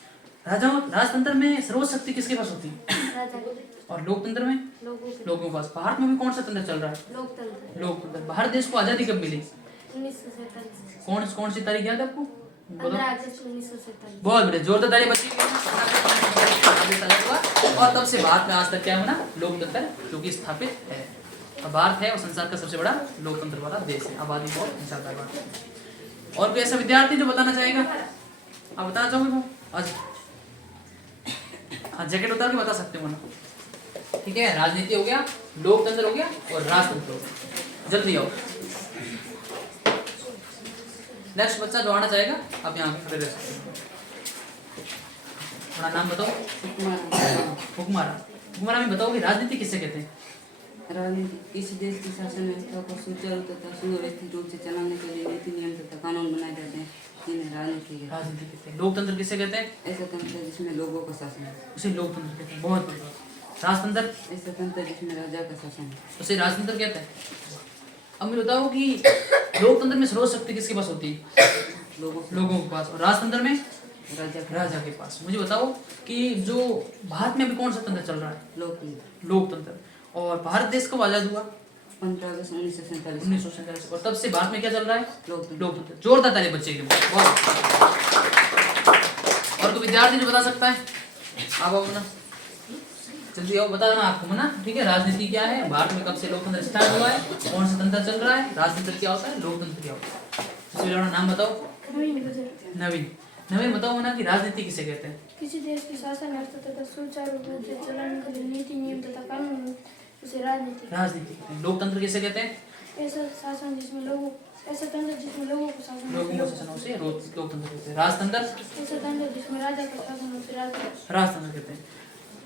राजतंत्र में सर्वोच्च शक्ति किसके पास होती है? राजा और लोकतंत्र में लोगों के पास। भारत में भी कौन सा तंत्र चल रहा है? लोकतंत्र। लोकतंत्र। भारत देश को आजादी कब मिली? 1947 कौन सी तारीख याद है आपको? 15 अगस्त 1947। बहुत बढ़िया, जोरदार ताली बच्चे की हुआ। और तब से भारत में आज तक क्या बना? लोकतंत्र जो कि स्थापित है। और भारत है और संसार का सबसे बड़ा लोकतंत्र वाला देश है। आबादी बहुत ज्यादा है भारत में। और कोई ऐसा विद्यार्थी जो बताना चाहेगा? आप बताना चाहोगे वो आज? हाँ, जैकेट उतार के बता सकते हो ना। ठीक है, राजनीति हो गया, लोकतंत्र हो गया और राजतंत्र हो गया। जल्दी आओ। नेक्स्ट बच्चा जो आना चाहेगा आप यहाँ पे खड़े रह सकते हो। अपना नाम बताओ। हुक्मारा। हुक्मारा में बताओ कि राजनीति किसे कहते हैं? राजनीति किसी देश की शासन व्यवस्था को सुचारू तथा सुव्यवस्थित रूप से चलाने के लिए नीति नियम तथा कानून बनाए जाते हैं, जिन्हें राजनीति कहते हैं। राजनीति कहते हैं। लोकतंत्र किसे कहते हैं? ऐसा तंत्र जिसमें लोगों का शासन है उसे लोकतंत्र कहते हैं। बहुत बढ़िया। राजतंत्र? ऐसा तंत्र जिसमें राजा का शासन है उसे राजतंत्र कहते हैं। अब मुझे बताओ कि लोकतंत्र में सर्वोच्च शक्ति किसके पास होती है? लोगों के पास। और राजतंत्र में राजा के पास। मुझे बताओ कि जो भारत में अभी कौन सा तंत्र चल रहा है? लोकतंत्र। और भारत देश कब आजाद हुआ? 15 अगस्त 1947। 1947। और तब से भारत में क्या चल रहा है? लोकतंत्र। जोरदार ताली बच्चे के लिए। बहुत। और कोई विद्यार्थी जो बता सकता है? आप आओ ना, जल्दी आओ, बता देना आपको ना। ठीक है, राजनीति क्या है, भारत में कब से लोकतंत्र स्टार्ट हुआ है, कौन सा तंत्र चल रहा है, राजतंत्र क्या होता है, लोकतंत्र क्या होता है। इसलिए अपना नाम बताओ। नवीन बताओ ना कि राजनीति किसे कहते हैं? किसी देश की शासन व्यवस्था तथा सुचारू रूप से चलाने के लिए नीति नियम तथा कानून उसे राजनीति कहते हैं। लोकतंत्र किसे कहते हैं? ऐसा शासन जिसमें लोगों ऐसा तंत्र जिसमें लोगों का शासन उसे लोकतंत्र कहते हैं। राजतंत्र? ऐसा तंत्र जिसमें राजा का शासन उसे राजतंत्र कहते हैं।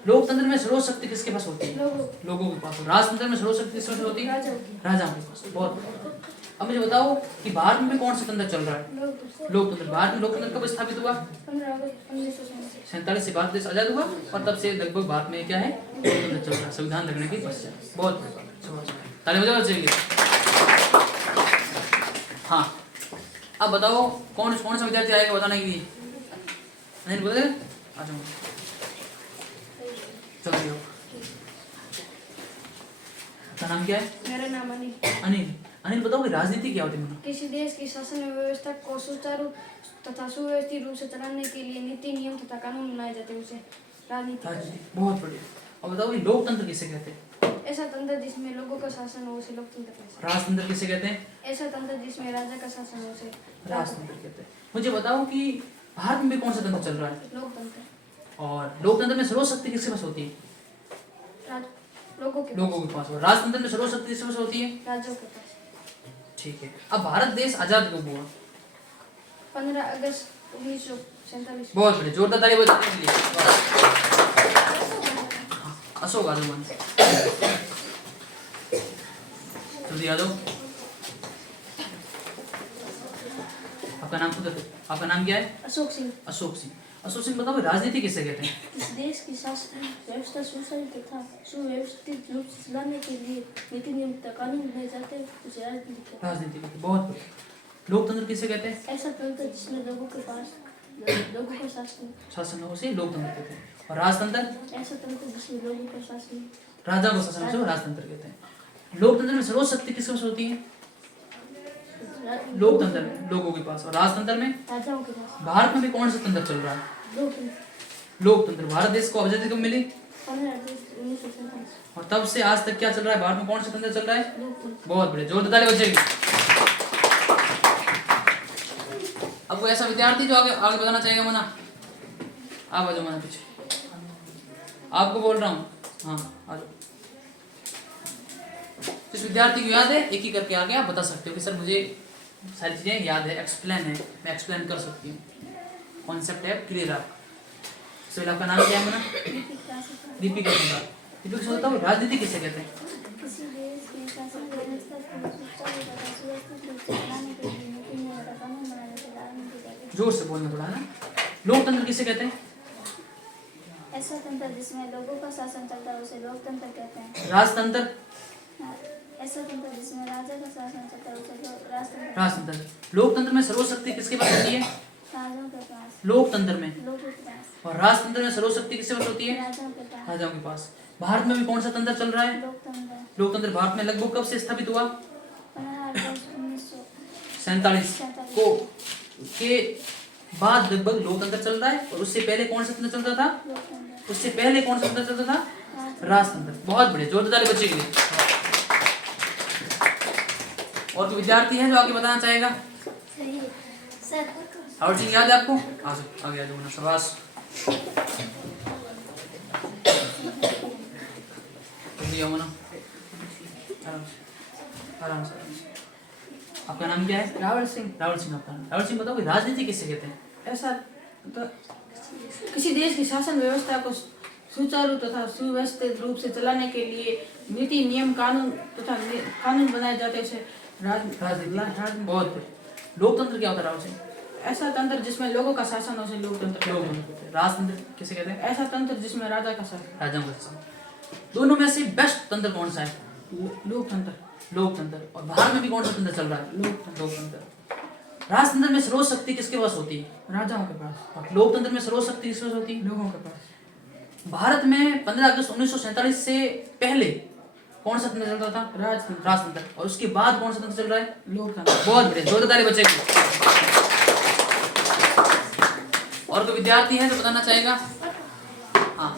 लोकतंत्र में सर्वोच्च शक्ति किसके पास होती है? लोगों के पास। राजतंत्र में सर्वोच्च शक्ति किसके पास होती है? राजाओं के पास। बहुत। अब मुझे बताओ कि भारत में कौन सा तंत्र चल रहा है? लोकतंत्र। भारत में लोकतंत्र कब स्थापित हुआ? 15 अगस्त 1947 से भारत देश आजाद हुआ और तब से लगभग भारत में क्या है? लोकतंत्र चल रहा है, संविधान लगने के पश्चात। बहुत ताली बजाओ चाहिए। हाँ, अब बताओ कौन सा विद्यार्थी आएगा बताने के लिए? नहीं बोले आ जाओ, चलो। आपका नाम क्या है? मेरा नाम अनिल बताओ कि राजनीति क्या होती है? किसी देश की शासन व्यवस्था को सुचारू तथा सुव्यवस्थित रूप से चलाने के लिए नीति नियम तथा कानून बनाए जाते हैं उसे राजनीति। बहुत बढ़िया। अब बताओ कि लोकतंत्र किसे कहते हैं? ऐसा तंत्र जिसमें लोगों का शासन हो उसे लोकतंत्र कहते हैं। राजतंत्र किसे कहते हैं? ऐसा तंत्र जिसमें राजा का शासन हो उसे राजतंत्र कहते हैं। मुझे बताओ कि भारत में कौन सा तंत्र चल रहा है? लोकतंत्र। और लोकतंत्र में सर्वोच्च शक्ति किसके पास होती है? लोगों के पास। और राजतंत्र में सर्वोच्च शक्ति किसके पास होती है? राजाओं के पास। ठीक है। अब भारत देश आजाद कब हुआ? 15 अगस्त 1947। बहुत बढ़िया, जोरदार ताली बजाने के लिए। अशोक आजमान जल्दी आ जाओ। आपका नाम आपका नाम क्या है? अशोक सिंह। अशोक सिंह बताओ राजनीति किसे कहते हैं? इस देश की शासन व्यवस्था सुचारू तथा सुव्यवस्थित रूप से चलाने के लिए नीति नियम तथा कानून बनाए जाते हैं उसे राजनीति कहते हैं। राजनीति कहते हैं। बहुत बढ़िया। लोकतंत्र किसे कहते हैं? ऐसा तंत्र जिसमें लोगों का शासन हो उसे लोकतंत्र कहते हैं। और राजतंत्र? ऐसा तंत्र जिसमें लोगों का शासन राजा को शासन उसे राजतंत्र कहते हैं। लोकतंत्र में सर्वोच्च शक्ति किसके पास होती है? लोकतंत्र में लोगों के पास। और राजतंत्र में राजाओं के पास। भारत में भी कौन सा तंत्र चल रहा है? लोकतंत्र। भारत देश को आजादी कब मिली? 15 अगस्त 1947। और तब से आज तक क्या चल रहा है? भारत में कौन सा तंत्र चल रहा है? बहुत बढ़िया, जोरदार ताली बजाइए। अब कोई ऐसा विद्यार्थी जो आगे बताना चाहेगा मना? आप आ जाओ मना पीछे, आपको बोल रहा हूँ। हाँ आ जाओ। जिस विद्यार्थी को याद है एक ही करके आगे आप बता सकते हो कि सर मुझे सारी चीजें याद है, एक्सप्लेन है, मैं एक्सप्लेन कर सकती हूँ, कॉन्सेप्ट है क्लियर। आप आपका नाम क्या है मना? दीपिका कुमार। दीपक से बताओ राजनीति किसे कहते हैं? किसी देश की शासन व्यवस्था को सुचारू तथा सुव्यवस्थित रूप से चलाने के लिए नीति नियम तथा कानून बनाए जाते हैं, राजनीति कहते हैं। जोर से बोलना थोड़ा ना। लोकतंत्र किसे कहते हैं? ऐसा तंत्र जिसमें लोगों का शासन चलता है उसे लोकतंत्र कहते हैं। राजतंत्र? ऐसा तंत्र जिसमें राजा का शासन चलता है उसे राजतंत्र। राजतंत्र। लोकतंत्र में सर्वशक्ति किसके पास होती है? राजाओं के पास। लोकतंत्र में। लोगों के पास। और राजतंत्र में सर्वशक्ति किसके पास होती है? राजाओं के पास। राजाओं के पास। भारत में भी कौन सा तंत्र चल रहा है? लोकतंत्र। लोकतंत्र भारत में लगभग कब से स्थापित हुआ? 15 अगस्त 47 को के बाद लगभग लोकतंत्र चल रहा है। और उससे पहले कौन सा तंत्र चल रहा था? लोकतंत्र। उससे पहले कौन सा तंत्र चल रहा था? राजतंत्र। बहुत बढ़िया, जोरदार ताली बच्चे के लिए। और कोई विद्यार्थी है जो आगे बताना चाहेगा? सही है सर। और चीज याद है आपको? आ जाओ आगे आ जाओ ना, शाबाश। जल्दी आओ ना, आराम से आराम से आराम से। आपका नाम क्या है? रावल सिंह। रावल सिंह आपका नाम। रावल सिंह बताओ कि राजनीति किसे कहते हैं? ऐसा तो किसी देश की शासन व्यवस्था को सुचारू तथा सुव्यवस्थित रूप से चलाने के लिए नीति नियम कानून तथा कानून बनाए जाते हैं उसे राजनीति। बहुत बढ़िया। लोकतंत्र क्या होता है रावल सिंह? ऐसा तंत्र जिसमें लोगों का शासन हो उसे लोकतंत्र कहते हैं। लोकतंत्र। राजतंत्र किसे कहते हैं? ऐसा तंत्र जिसमें राजा का शासन। राजाओं का शासन। दोनों में से बेस्ट तंत्र कौन सा है? लोकतंत्र। लोकतंत्र। और भारत में भी कौन सा तंत्र चल रहा है? लोकतंत्र। राजतंत्र में सर्वशक्ति किसके पास होती है? राजाओं के पास। और लोकतंत्र में सर्वशक्ति किसके पास होती है? लोगों के पास। भारत में 15 अगस्त 1947 से पहले कौन सा तंत्र चल रहा था? राजतंत्र। राजतंत्र। और उसके बाद कौन सा तंत्र चल रहा है? लोकतंत्र। बहुत बढ़िया, जोरदार ताली बच्चे को। और कोई विद्यार्थी है जो बताना चाहेगा? हाँ,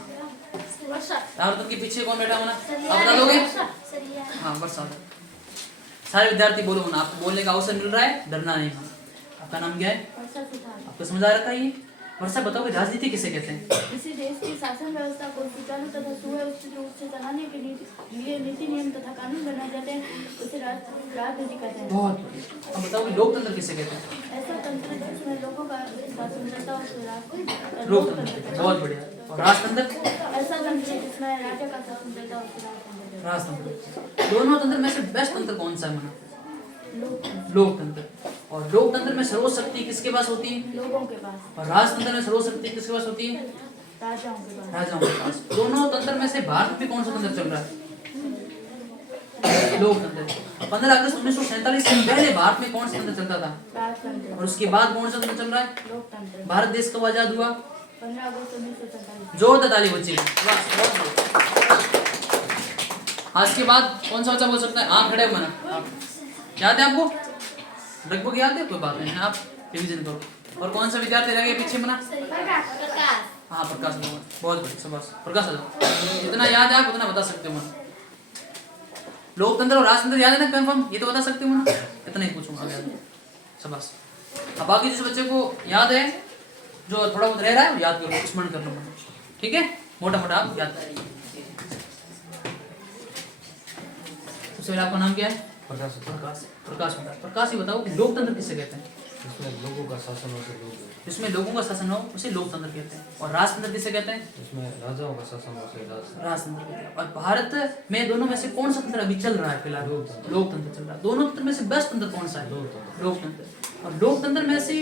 और तुम के पीछे कौन बैठा होना? आप बता दोगे? हाँ, वर्षा। सारे विद्यार्थी बोलो ना, आपको बोलने का अवसर मिल रहा है, डरना नहीं। आपका नाम क्या है? आपको समझ आ रखा है ये? वर्षा बताओ कि राजनीति किसे कहते हैं? किसी देश की शासन व्यवस्था को सुचारू तथा सुव्यवस्थित रूप से चलाने के लिए नीति नियम तथा कानून बनाए जाते हैं उसे राजनीति कहते हैं। बहुत बढ़िया। अब बताओ कि लोकतंत्र किसे कहते हैं? ऐसा तंत्र जिसमें लोगों का शासन चलता है उसे लोकतंत्र। बहुत बढ़िया। और राजतंत्र? ऐसा तंत्र जिसमें राजा का शासन चलता है उसे राजतंत्र। दोनों तंत्र में से बेस्ट तंत्र कौन सा है मना? लोकतंत्र। और लोकतंत्र में सर्वशक्ति किसके पास होती है? लोगों के पास। और राजतंत्र में सर्वशक्ति किसके पास होती है? राजाओं के पास। राजाओं के पास। दोनों तंत्र में से भारत में कौन सा तंत्र चल रहा है? लोकतंत्र। 15 अगस्त 1947 से पहले भारत में कौन सा तंत्र चलता था? राजतंत्र। और उसके बाद कौन सा तंत्र चल रहा है? लोकतंत्र। भारत देश कब आजाद हुआ? 15 अगस्त 1947। जोरदार ताली बच्चे। आज के बाद कौन सा बच्चा बोल सकता है? आँख खड़े मना। याद है आपको? लगभग याद है, कोई बात नहीं, आप रिवीजन करो। और कौन सा विद्यार्थी रह गया पीछे मना? हाँ, प्रकाश। बहुत बढ़िया, शाबाश। प्रकाश आ जाओ। जितना याद है आप उतना बता सकते हो मना। लोकतंत्र और राजतंत्र याद है ना कंफर्म? ये तो बता सकते हो मना? इतना ही पूछूंगा आगे। शाबाश। अब बाकी जिस बच्चे को याद है, जो थोड़ा बहुत रह रहा है, याद करो, स्मरण कर लो मना। ठीक है, मोटा मोटा आप याद करिए। सबसे पहले आपका नाम क्या है? प्रकाश। प्रकाश। प्रकाश बता। प्रकाश, ये बताओ कि लोकतंत्र किसे कहते हैं? इसमें लोगों का शासन हो से लोग, जिसमें लोगों का शासन हो उसे लोकतंत्र कहते हैं। और राजतंत्र किसे कहते हैं? इसमें राजाओं का शासन हो से राजतंत्र कहते हैं। और भारत में दोनों में से कौन सा तंत्र अभी चल रहा है फिलहाल? लोकतंत्र चल रहा है। दोनों तंत्र में से बेस्ट तंत्र कौन सा है? लोकतंत्र। और लोकतंत्र में से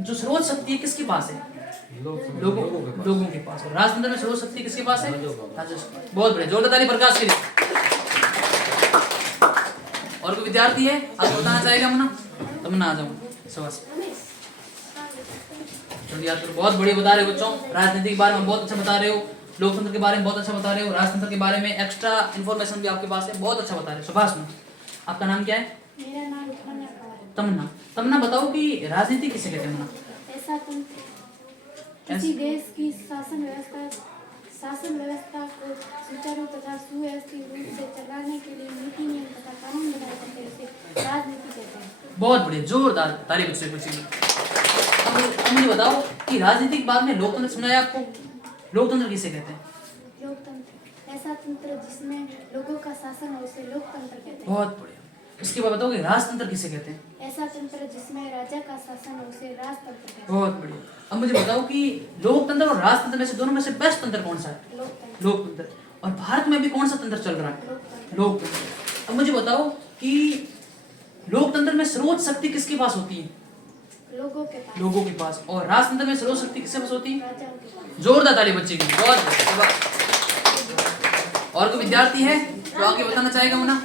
जो सर्वोच्च शक्ति है किसके पास है? लोगों के पास। और राजतंत्र में सर्वोच्च शक्ति किसके पास है? राजस्व। बहुत बढ़िया, जोरदार ताली प्रकाश के लिए। और कोई विद्यार्थी है आप बताना चाहेगा मना? तब ना आ जाऊँ। शाबाश, जल्दी याद करो। बहुत बढ़िया बता रहे हो बच्चों। राजनीति के बारे में बहुत अच्छा बता रहे हो, लोकतंत्र के बारे में बहुत अच्छा बता रहे हो, राजतंत्र के बारे में एक्स्ट्रा इन्फॉर्मेशन भी आपके पास है, बहुत अच्छा बता रहे हो। शाबाश। आपका नाम क्या है? मेरा नाम तमन्ना। तमन्ना बताओ कि राजनीति किसे कहते हैं मना? ऐसा तंत्र किसी देश की शासन व्यवस्था को सुचारू तथा सुव्यवस्थित रूप से चलाने के लिए नीति नियम तथा कानून बनाए जाते हैं उसे राजनीति कहते हैं। बहुत बढ़िया, जोरदार ताली बच्चे को। अब मुझे बताओ कि राजनीति के बाद में लोकतंत्र सुना है आपको? लोकतंत्र किसे कहते हैं? लोकतंत्र ऐसा तंत्र जिसमें लोगों का शासन हो उसे लोकतंत्र कहते हैं। बहुत बढ़िया। इसके बाद बताओगे राजतंत्र किसे कहते हैं? ऐसा तंत्र जिसमें राजा का शासन हो उसे राजतंत्र कहते बहुत बढ़िया। अब मुझे बताओ कि लोकतंत्र और राजतंत्र में से दोनों में से बेस्ट तंत्र कौन सा है? हैं। लोकतंत्र। लोकतंत्र। और भारत में अभी कौन सा तंत्र चल रहा है? लोकतंत्र। अब मुझे बताओ कि लोकतंत्र में सर्वोच्च शक्ति किसके पास होती है? लोगों के पास। लोगों के पास। और राजतंत्र में सर्वोच्च शक्ति किसके पास होती है? राजाओं के पास। जोरदार ताली बच्चे की। बहुत बढ़िया। और कोई विद्यार्थी है जो आगे बताना चाहेगा मुन्ना?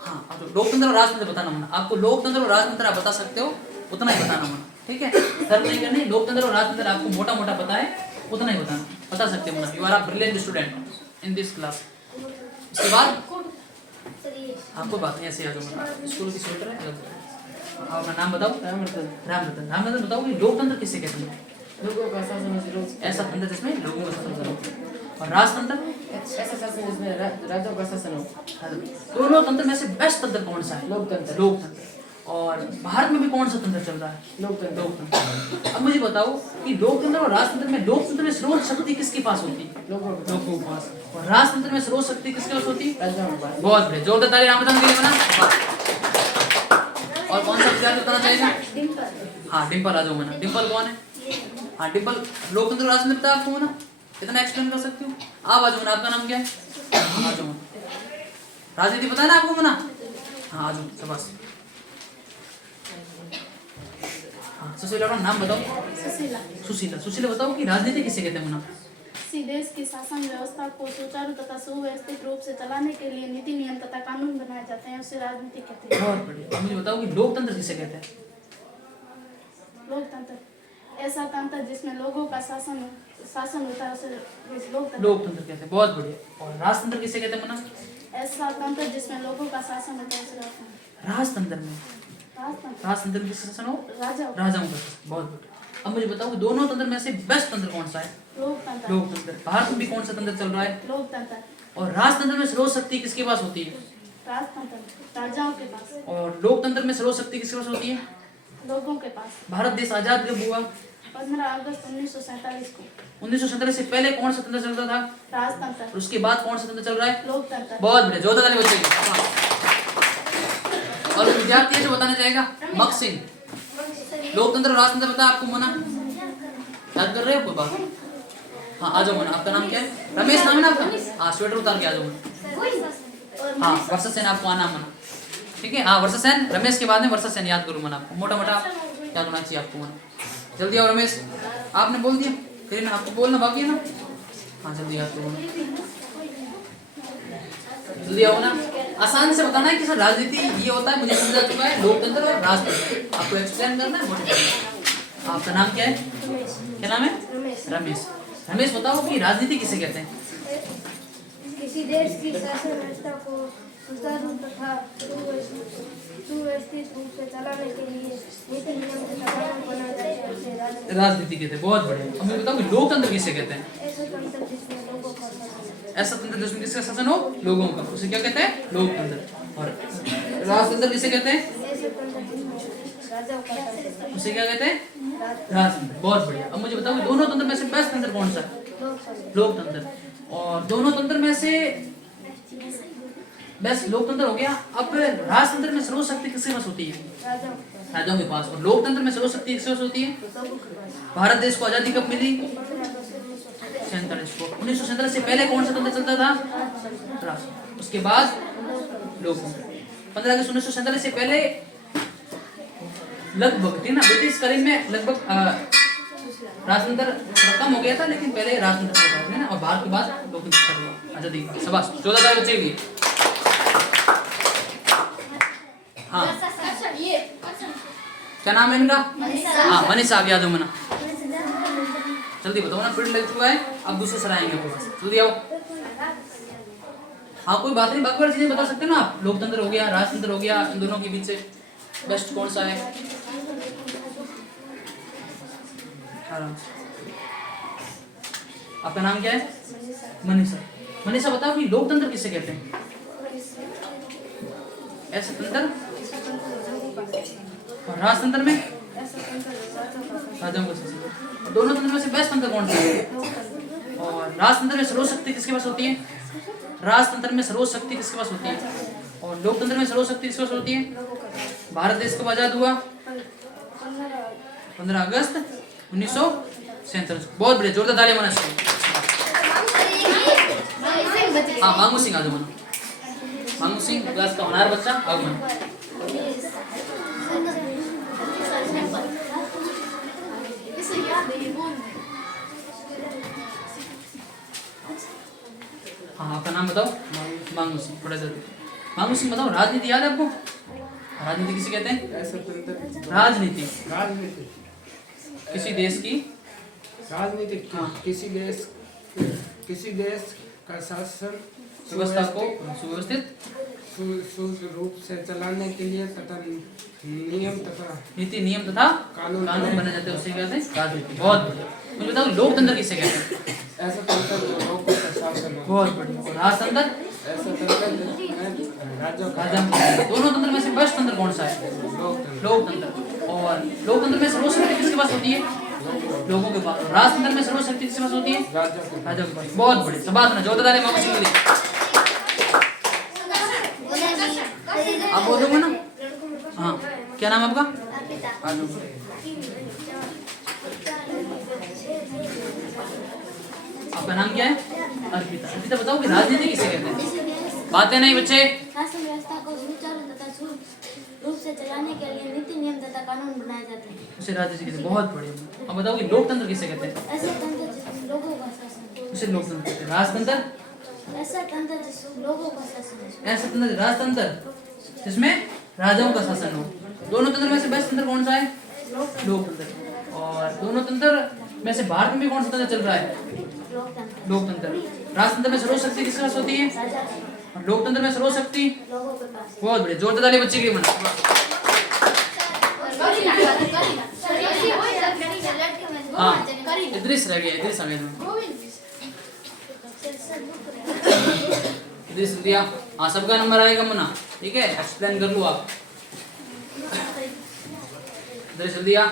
हाँ, अब लोकतंत्र और राजतंत्र बताना मुन्ना। आपको लोकतंत्र और राजतंत्र आप बता सकते हो, उतना ही बताना मुन्ना, ठीक है? सर्व नहीं करनी। लोकतंत्र और राजतंत्र आपको मोटा मोटा पता है, उतना ही बताना, बता सकते हो Munna. You are a brilliant student in this class. उसके बाद आपको बात नहीं, ऐसे आ जाओ। स्कूल की स्वेटर है। आप अपना नाम बताओ। रामरतन। रामरतन। रामरतन बताओ कि लोकतंत्र किसे कहते हैं? लोगों का शासन है, लोग ऐसा तंत्र जिसमें लोगों का शासन हो। और राजतंत्र ऐसा शासन जिसमें राजाओं का शासन हो। दोनों तंत्र में से बेस्ट तंत्र कौन सा है? लोकतंत्र। लोकतंत्र। और भारत में भी कौन सा तंत्र चल रहा है? लोकतंत्र। लोकतंत्र। अब मुझे बताओ कि लोकतंत्र और राजतंत्र में लोकतंत्र में सर्वोच्च शक्ति किसके पास होती है? लोगों के लोगों के पास। और राजतंत्र में सर्वोच्च शक्ति किसके पास होती है? राजाओं के पास। बहुत बढ़िया। जोरदार ताली रामरतन के लिए बना। और कौन सा विद्यार्थी बताना चाहेगा? हाँ, डिम्पल आ जाओ मना। डिम्पल कौन है? हाँ, डिम्पल लोकतंत्र और राजतंत्र पता है आपको मना? इतना एक्सप्लेन कर सकती हूँ? आप आ जाओ मना। आपका नाम क्या है? आ जाओ मना। राजनीति पता है ना आपको मना? हाँ, आ जाओ। शाबाश। हाँ, सुशीला अपना नाम बताओ। सुशीला। सुशीला। सुशीला बताओ कि राजनीति किसे कहते हैं मना? किसी देश की शासन व्यवस्था को सुचारू तथा सुव्यवस्थित रूप से चलाने के लिए नीति नियम तथा कानून बनाए जाते हैं, उसे राजनीति कहते हैं। बहुत बढ़िया। अब मुझे बताओ कि लोकतंत्र किसे कहते हैं? लोकतंत्र ऐसा तंत्र जिसमें लोगों का शासन होता है, उसे लोकतंत्र। लोकतंत्र कहते हैं। बहुत बढ़िया। और राजतंत्र किसे कहते हैं मना? ऐसा तंत्र जिसमें लोगों का शासन होता है, उसे राजतंत्र। राजतंत्र में राजतंत्र राजतंत्र में किसका शासन हो? राजाओं। राजाओं का शासन। बहुत बढ़िया। अब मुझे बताओ कि दोनों तंत्र में से बेस्ट तंत्र कौन सा है? लोकतंत्र। लोकतंत्र। भारत में भी कौन सा तंत्र चल रहा है? लोकतंत्र। और राजतंत्र में सर्वोच्च शक्ति किसके पास होती है? राजतंत्र राजाओं के पास। और लोकतंत्र में सर्वोच्च शक्ति किसके पास होती है? लोगों के पास। भारत देश आजाद कब हुआ? 15 अगस्त 1947 को। 1947 से पहले कौन सा तंत्र चलता था? राजतंत्र। और उसके बाद कौन सा तंत्र चल रहा है? लोकतंत्र। बहुत बढ़िया। जोरदार ताली बच्चे की। और विद्यार्थी है जो बताना चाहेगा? मक सिंह। लोकतंत्र और राजतंत्र पता है आपको मना? याद कर रहे हो कोई बात? हाँ, आ जाओ मना। आपका नाम क्या है? रमेश नाम है ना आपका? हाँ, स्वेटर उतार के आ जाओ मना। हाँ, वर्षा सेन आपको आना मना, ठीक है? हाँ, वर्षा सेन। रमेश के बाद में वर्षा सेन याद करो मना। आपको मोटा मोटा याद होना चाहिए आपको मना। जल्दी आओ रमेश। आपने बोल दिया, फिर आपको बोलना बाकी है ना? हाँ, जल्दी याद करो मना। जल्दी आओ ना। आसान से बताना है कि सर राजनीति ये होता है, मुझे समझा चुका है। लोकतंत्र और राजतंत्र आपको एक्सप्लेन करना है, मोटिवेट करना है। आपका नाम क्या है? क्या नाम है? रमेश। रमेश बताओ कि राजनीति किसे कहते हैं? किसी देश की शासन व्यवस्था को सुचारू तथा सुव्यवस्थित रूप से चलाने के लिए नीति नियम तथा कानून बनाए जाते हैं, उसे राजनीति कहते हैं। बहुत बढ़िया। अब मैं बताऊँ कि लोकतंत्र किसे कहते हैं? ऐसा तंत्र जिसमें लोगों का शासन। ऐसा तंत्र जिसमें किसका शासन हो? लोगों का, उसे क्या कहते हैं? लोकतंत्र। और राजतंत्र किसे कहते हैं? ऐसे तंत्र जिसमें राजाओं का शासन। उसे क्या कहते हैं? राजतंत्र। बहुत बढ़िया। अब मुझे बताओ कि दोनों तंत्र में से बेस्ट तंत्र कौन सा है? लोकतंत्र। और दोनों तंत्र में से बेस्ट लोकतंत्र हो गया। अब राजतंत्र में सर्वोच्च शक्ति किसके पास होती है? राजाओं के पास। और लोकतंत्र में सर्वोच्च शक्ति किसके पास होती है? भारत देश को आजादी कब मिली? 1947 को। 1947 से पहले कौन सा तंत्र चलता था? राष्ट्र। उसके बाद लोकतंत्र। 15 अगस्त 1947 से पहले लगभग, ठीक ना, ब्रिटिश कालीन में लगभग राजतंत्र कम हो गया था, लेकिन पहले राजतंत्र चलता था ना, और भारत के बाद लोकतंत्र हुआ आजादी। शाबाश। 14 बच्चे भी। हाँ, क्या नाम है इनका? हाँ, मनीषा। आगे आ जाओ मना। जल्दी बताओ ना, पीरियड लग चुका है। अब दूसरे सर आएंगे आपके पास। जल्दी आओ। हाँ, कोई बात नहीं, बाकी वाली चीजें बता सकते हैं ना आप। लोकतंत्र हो गया, राजतंत्र हो गया, इन दोनों के बीच से बेस्ट कौन सा है? आराम से। आपका नाम क्या है? मनीषा। मनीषा बताओ कि लोकतंत्र किसे कहते हैं? ऐसा तंत्र। और राजतंत्र में राजाओं का शासन। दोनों तंत्र में से बेस्ट तंत्र कौन सा है? और राजतंत्र में सर्वोच्च शक्ति किसके पास होती है? राजतंत्र में सर्वोच्च शक्ति किसके पास होती है? और लोकतंत्र में सर्वशक्ति किसके पास होती है? भारत देश कब आजाद हुआ? 15 अगस्त 1947। बहुत बढ़िया, जोरदार तालियां बना सकते। हाँ, मांगू सिंह आगे बनो। मांगू सिंह क्लास का होनहार बच्चा आगे बनो। हाँ, आपका नाम बताओ। मांगू सिंह। थोड़ा जल्दी मांगू सिंह बताओ, राजनीति याद है आपको? राजनीति किसे कहते हैं? राजनीति किसी देश की राजनीतिक किसी देश का शासन व्यवस्था को सुव्यवस्थित सुचारू रूप से चलाने के लिए तथा नियम तथा नीति नियम तथा कानून बनाए जाते हैं, उसे कहते हैं राजनीति। बहुत बढ़िया। मुझे बताओ, लोकतंत्र किसे कहते हैं? ऐसा तंत्र जो लोगों का शासन हो। बहुत बढ़िया। और राजतंत्र? ऐसा तंत्र जिसमें राज्यों का दोनों तंत्र में से बेस्ट तंत्र कौन सा है? लोकतंत्र। और लोकतंत्र में सर्वशक्ति किसके पास होती है? लोगों के पास। राजतंत्र में सर्वशक्ति किसके पास होती है? राजाओं के पास। बहुत बढ़िया, शाबाश ना, जोरदार ताली मांगू सिंह के लिए। आप बोलोगे ना? हाँ, क्या नाम है आपका? आपका नाम क्या है? अर्पिता। अर्पिता बताओ कि राजनीति किसे कहते हैं? बातें नहीं बच्चे। शासन व्यवस्था को सुचारू तथा रूप से चलाने के लिए नीति नियम तथा कानून बनाए जाते हैं, उसे राजनीति कहते हैं। बहुत बढ़िया। अब बताओ कि लोकतंत्र किसे कहते हैं? ऐसा तंत्र जिसमें लोगों का शासन हो। उसे लोकतंत्र कहते हैं। राजतंत्र? ऐसा तंत्र जिसमें लोगों का शासन हो। ऐसा तंत्र राजतंत्र जिसमें राजाओं का शासन हो। दोनों तंत्र में से बेस्ट तंत्र कौन सा है? लोकतंत्र। और दोनों तंत्र में से भारत में भी कौन सा तंत्र चल रहा है? लोकतंत्र। राजतंत्र में सर्वशक्ति किसके पास होती है? और लोकतंत्र में सर्वशक्ति लोगों के पास। बहुत बढ़िया, जोरदार ताली बच्चे के लिए बना। हाँ, इद्रिस रह गया, इद्रिस आ गया तुम्हें। इद्रिस दिया। हाँ, सबका नंबर आएगा मना, ठीक है? एक्सप्लेन कर लो आप। इद्रिस दिया।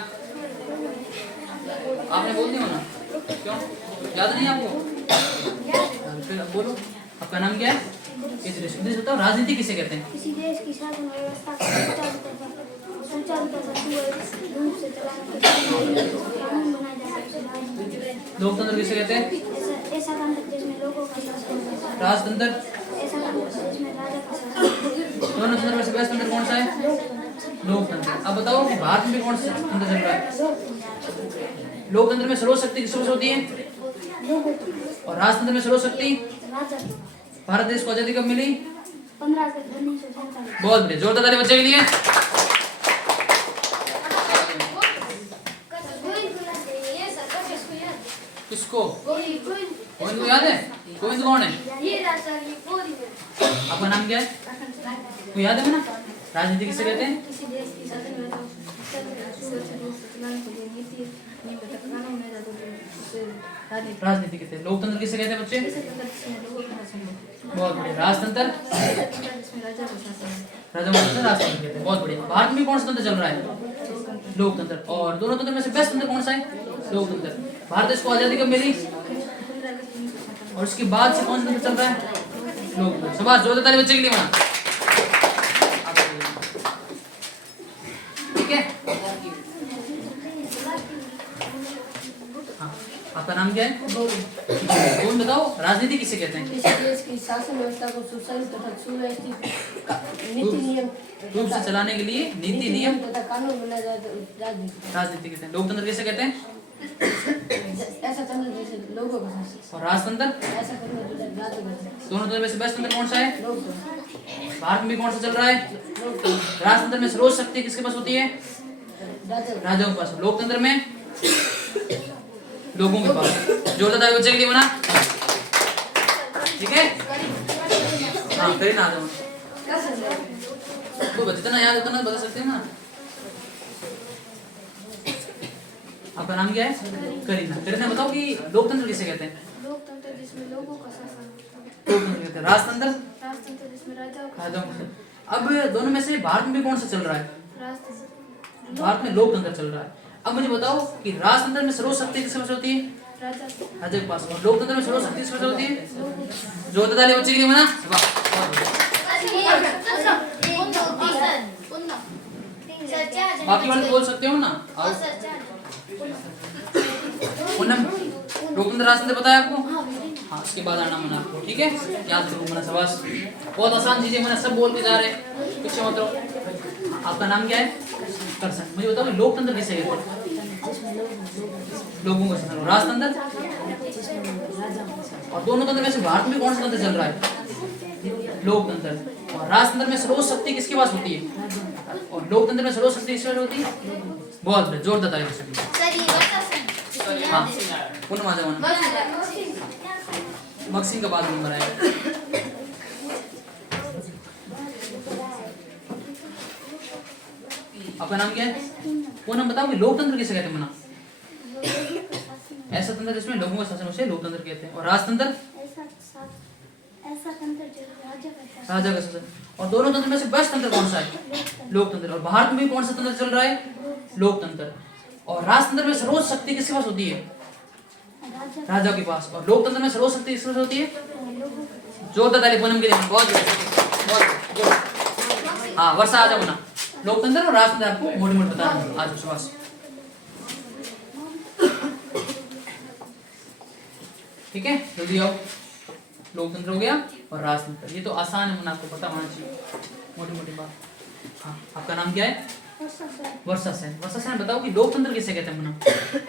आपने बोल दिया ना? क्यों याद नहीं आपको? फिर अब बोलो, आपका नाम क्या है? इद्रिस। इद्रिस बताओ, राजनीति किसे कहते हैं? किसी देश की शासन व्यवस्था को सुचारू तथा सुव्यवस्थित रूप से चलाने के लिए कानून बनाए जाते हैं। लोकतंत्र किसे कहते हैं? ऐसा तंत्र जिसमें लोगों का शासन हो। राजतंत्र? ऐसा तंत्र जिसमें राजा का शासन हो। दोनों तंत्र में से बेस्ट तंत्र कौन सा है? लोकतंत्र। अब बताओ कि भारत में कौन सा तंत्र चल रहा है? लोकतंत्र में सर्वशक्ति किसके पास होती है? और राजतंत्र में सर्वशक्ति? राजा। भारत देश को आजादी कब मिली? 15 अगस्त 1947। बहुत बढ़िया, जोरदार ताली बच्चे के लिए। किसको? गोविंद को याद है? गोविंद कौन है? आपका नाम क्या है? को याद है ना? राजनीति किसे कहते हैं? किसी देश की शासन व्यवस्था सुव्यवस्थित रूप से चलाने के लिए नीति नियम तथा कानून बनाए जाते हैं, उसे राजनीति। राजनीति कहते हैं। लोकतंत्र किसे कहते हैं बच्चे? ऐसा तंत्र जिसमें लोगों का शासन हो। बहुत बढ़िया। राजतंत्र? ऐसा तंत्र जिसमें राजा का शासन हो। राजा राजतंत्र कहते हैं। बहुत बढ़िया। भारत में कौन सा तंत्र चल रहा है? लोकतंत्र। और दोनों तंत्र में से बेस्ट तंत्र कौन सा है? लोकतंत्र। भारत देश को आजादी कब मिली? 15 अगस्त 1947। और उसके बाद से कौन सा तंत्र चल रहा है? लोकतंत्र। शाबाश, जोरदार ताली बच्चे के लिए बना। ठीक है? हाँ, आपका नाम क्या है? गोविंद। बताओ, राजनीति किसे कहते हैं? किसी देश की शासन व्यवस्था को सुचारू तथा सुव्यवस्थित नीति नियम रूप से चलाने के लिए नीति नियम तथा कानून बनाए जाते हैं, राजनीति। राजनीति कहते हैं। लोकतंत्र किसे कहते हैं? ऐसा तंत्र जैसे लोगों का शासन। और राजतंत्र? ऐसा तंत्र जिसमें राजा का शासन। दोनों तंत्र में से बेस्ट तंत्र कौन सा है? लोकतंत्र। भारत में कौन सा चल रहा है? राजतंत्र में सर्वोच्च शक्ति किसके पास होती है? राजा। राजाओं के पास। लोकतंत्र में लोगों के पास। जोरदार ताली बच्चे के लिए बना। ठीक है? हाँ, करीना आ जाओ। कोई जितना याद होता ना बता सकते हैं ना। आपका नाम क्या है? करीना। करीना बताओ कि लोकतंत्र किसे कहते हैं? लोकतंत्र जिसमें लोगों का शासन हो। लोकतंत्र कहते हैं। राजतंत्र? राजतंत्र जिसमें राजाओं का राजाओं का। अब दोनों में से भारत में कौन सा चल रहा है? राजतंत्र। भारत में लोकतंत्र चल रहा है। अब मुझे बताओ कि राजतंत्र में सर्वशक्ति किसके पास होती है? राजा। राजा के पास। और लोकतंत्र में सर्वशक्ति किसके पास होती है? जोरदार ताली बच्चे के लिए बना। वाह, बहुत बढ़िया। बाकी वाले बोल सकते हो ना। आओ। पूनम लोकतंत्र राजतंत्र बताया आपको? हाँ, उसके बाद आना मना आपको, ठीक है? याद करो मना सवास। बहुत आसान चीजें मना सब बोल के जा रहे हैं, पीछे मत रहो। आपका नाम क्या है? करसन। मुझे बताओ लोकतंत्र किसे कहते हैं? लोगों का शासन। राजतंत्र? और दोनों तंत्र में से भारत में कौन सा तंत्र चल रहा है? लोकतंत्र। और राजतंत्र में सर्वोच्च शक्ति किसके पास होती है? और लोकतंत्र में सर्वोच्च शक्ति किसके पास होती है? बहुत बढ़िया, जोरदार ताली बजाइए। हाँ, पूनम आ जाओ ना। मक्सिंग का बाद नंबर आएगा। आपका नाम क्या है? पूनम बताओ कि लोकतंत्र किसे कहते हैं? मना ऐसा तंत्र जिसमें लोगों का शासन उसे लोकतंत्र कहते हैं। और राजतंत्र? ऐसा तंत्र जो राजा का शासन। और दोनों तंत्र में से बेस्ट तंत्र कौन सा है? लोकतंत्र। और भारत में भी कौन सा तंत्र चल रहा है? लोकतंत्र। और राजतंत्र में सर्वोच्च शक्ति किसके पास होती है? राजा के पास। और लोकतंत्र में सर्वोच्च शक्ति किसके पास होती है? जोरदार ताली पूनम के लिए। बहुत बहुत। हाँ, वर्षा आ जाओ ना। लोकतंत्र और राजतंत्र आपको मोटी मोटी बता रहा हूँ आज विश्वास। ठीक है, जल्दी आओ। लोकतंत्र हो गया और राजतंत्र, ये तो आसान है, आपको पता होना चाहिए मोटी मोटी बात। हाँ, आपका नाम क्या है? वर्षा सेन। वर्षा सेन बताओ कि लोकतंत्र किसे कहते हैं? मना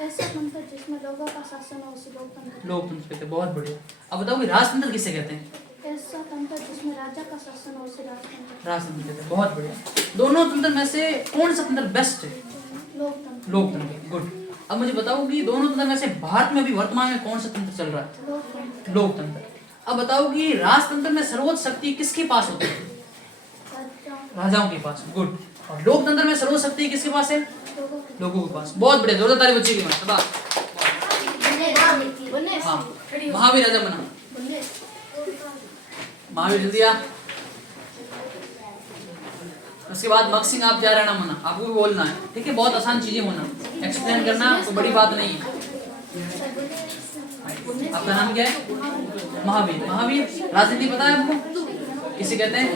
ऐसा तंत्र जिसमें लोगों का शासन हो उसे लोकतंत्र। लोकतंत्र कहते हैं, बहुत बढ़िया। अब बताओ कि राजतंत्र किसे कहते हैं? ऐसा तंत्र जिसमें राजा का शासन हो उसे राजतंत्र। राजतंत्र कहते हैं, बहुत बढ़िया। दोनों तंत्र में से कौन सा तंत्र बेस्ट है? लोकतंत्र। लोकतंत्र, गुड। अब मुझे बताओ कि दोनों तंत्र में से भारत में अभी वर्तमान में कौन सा तंत्र चल रहा है? लोकतंत्र। अब बताओ कि राजतंत्र में सर्वोच्च शक्ति किसके पास होती है? राजाओं के पास, गुड। और लोकतंत्र में सर्वोच्च शक्ति किसके पास है? लोगों के पास, बहुत बढ़िया। जोरदार ताली बच्चे की। हाँ, महावीर राजा बना। महावीर जल्दी आ। उसके बाद मक्सिंग आप जा रहे ना मना, आपको भी बोलना है, ठीक है? बहुत आसान चीजें होना, एक्सप्लेन करना कोई बड़ी बात नहीं है। आपका नाम क्या है? महावीर। महावीर राजनीति पता है आपको? किसे कहते हैं?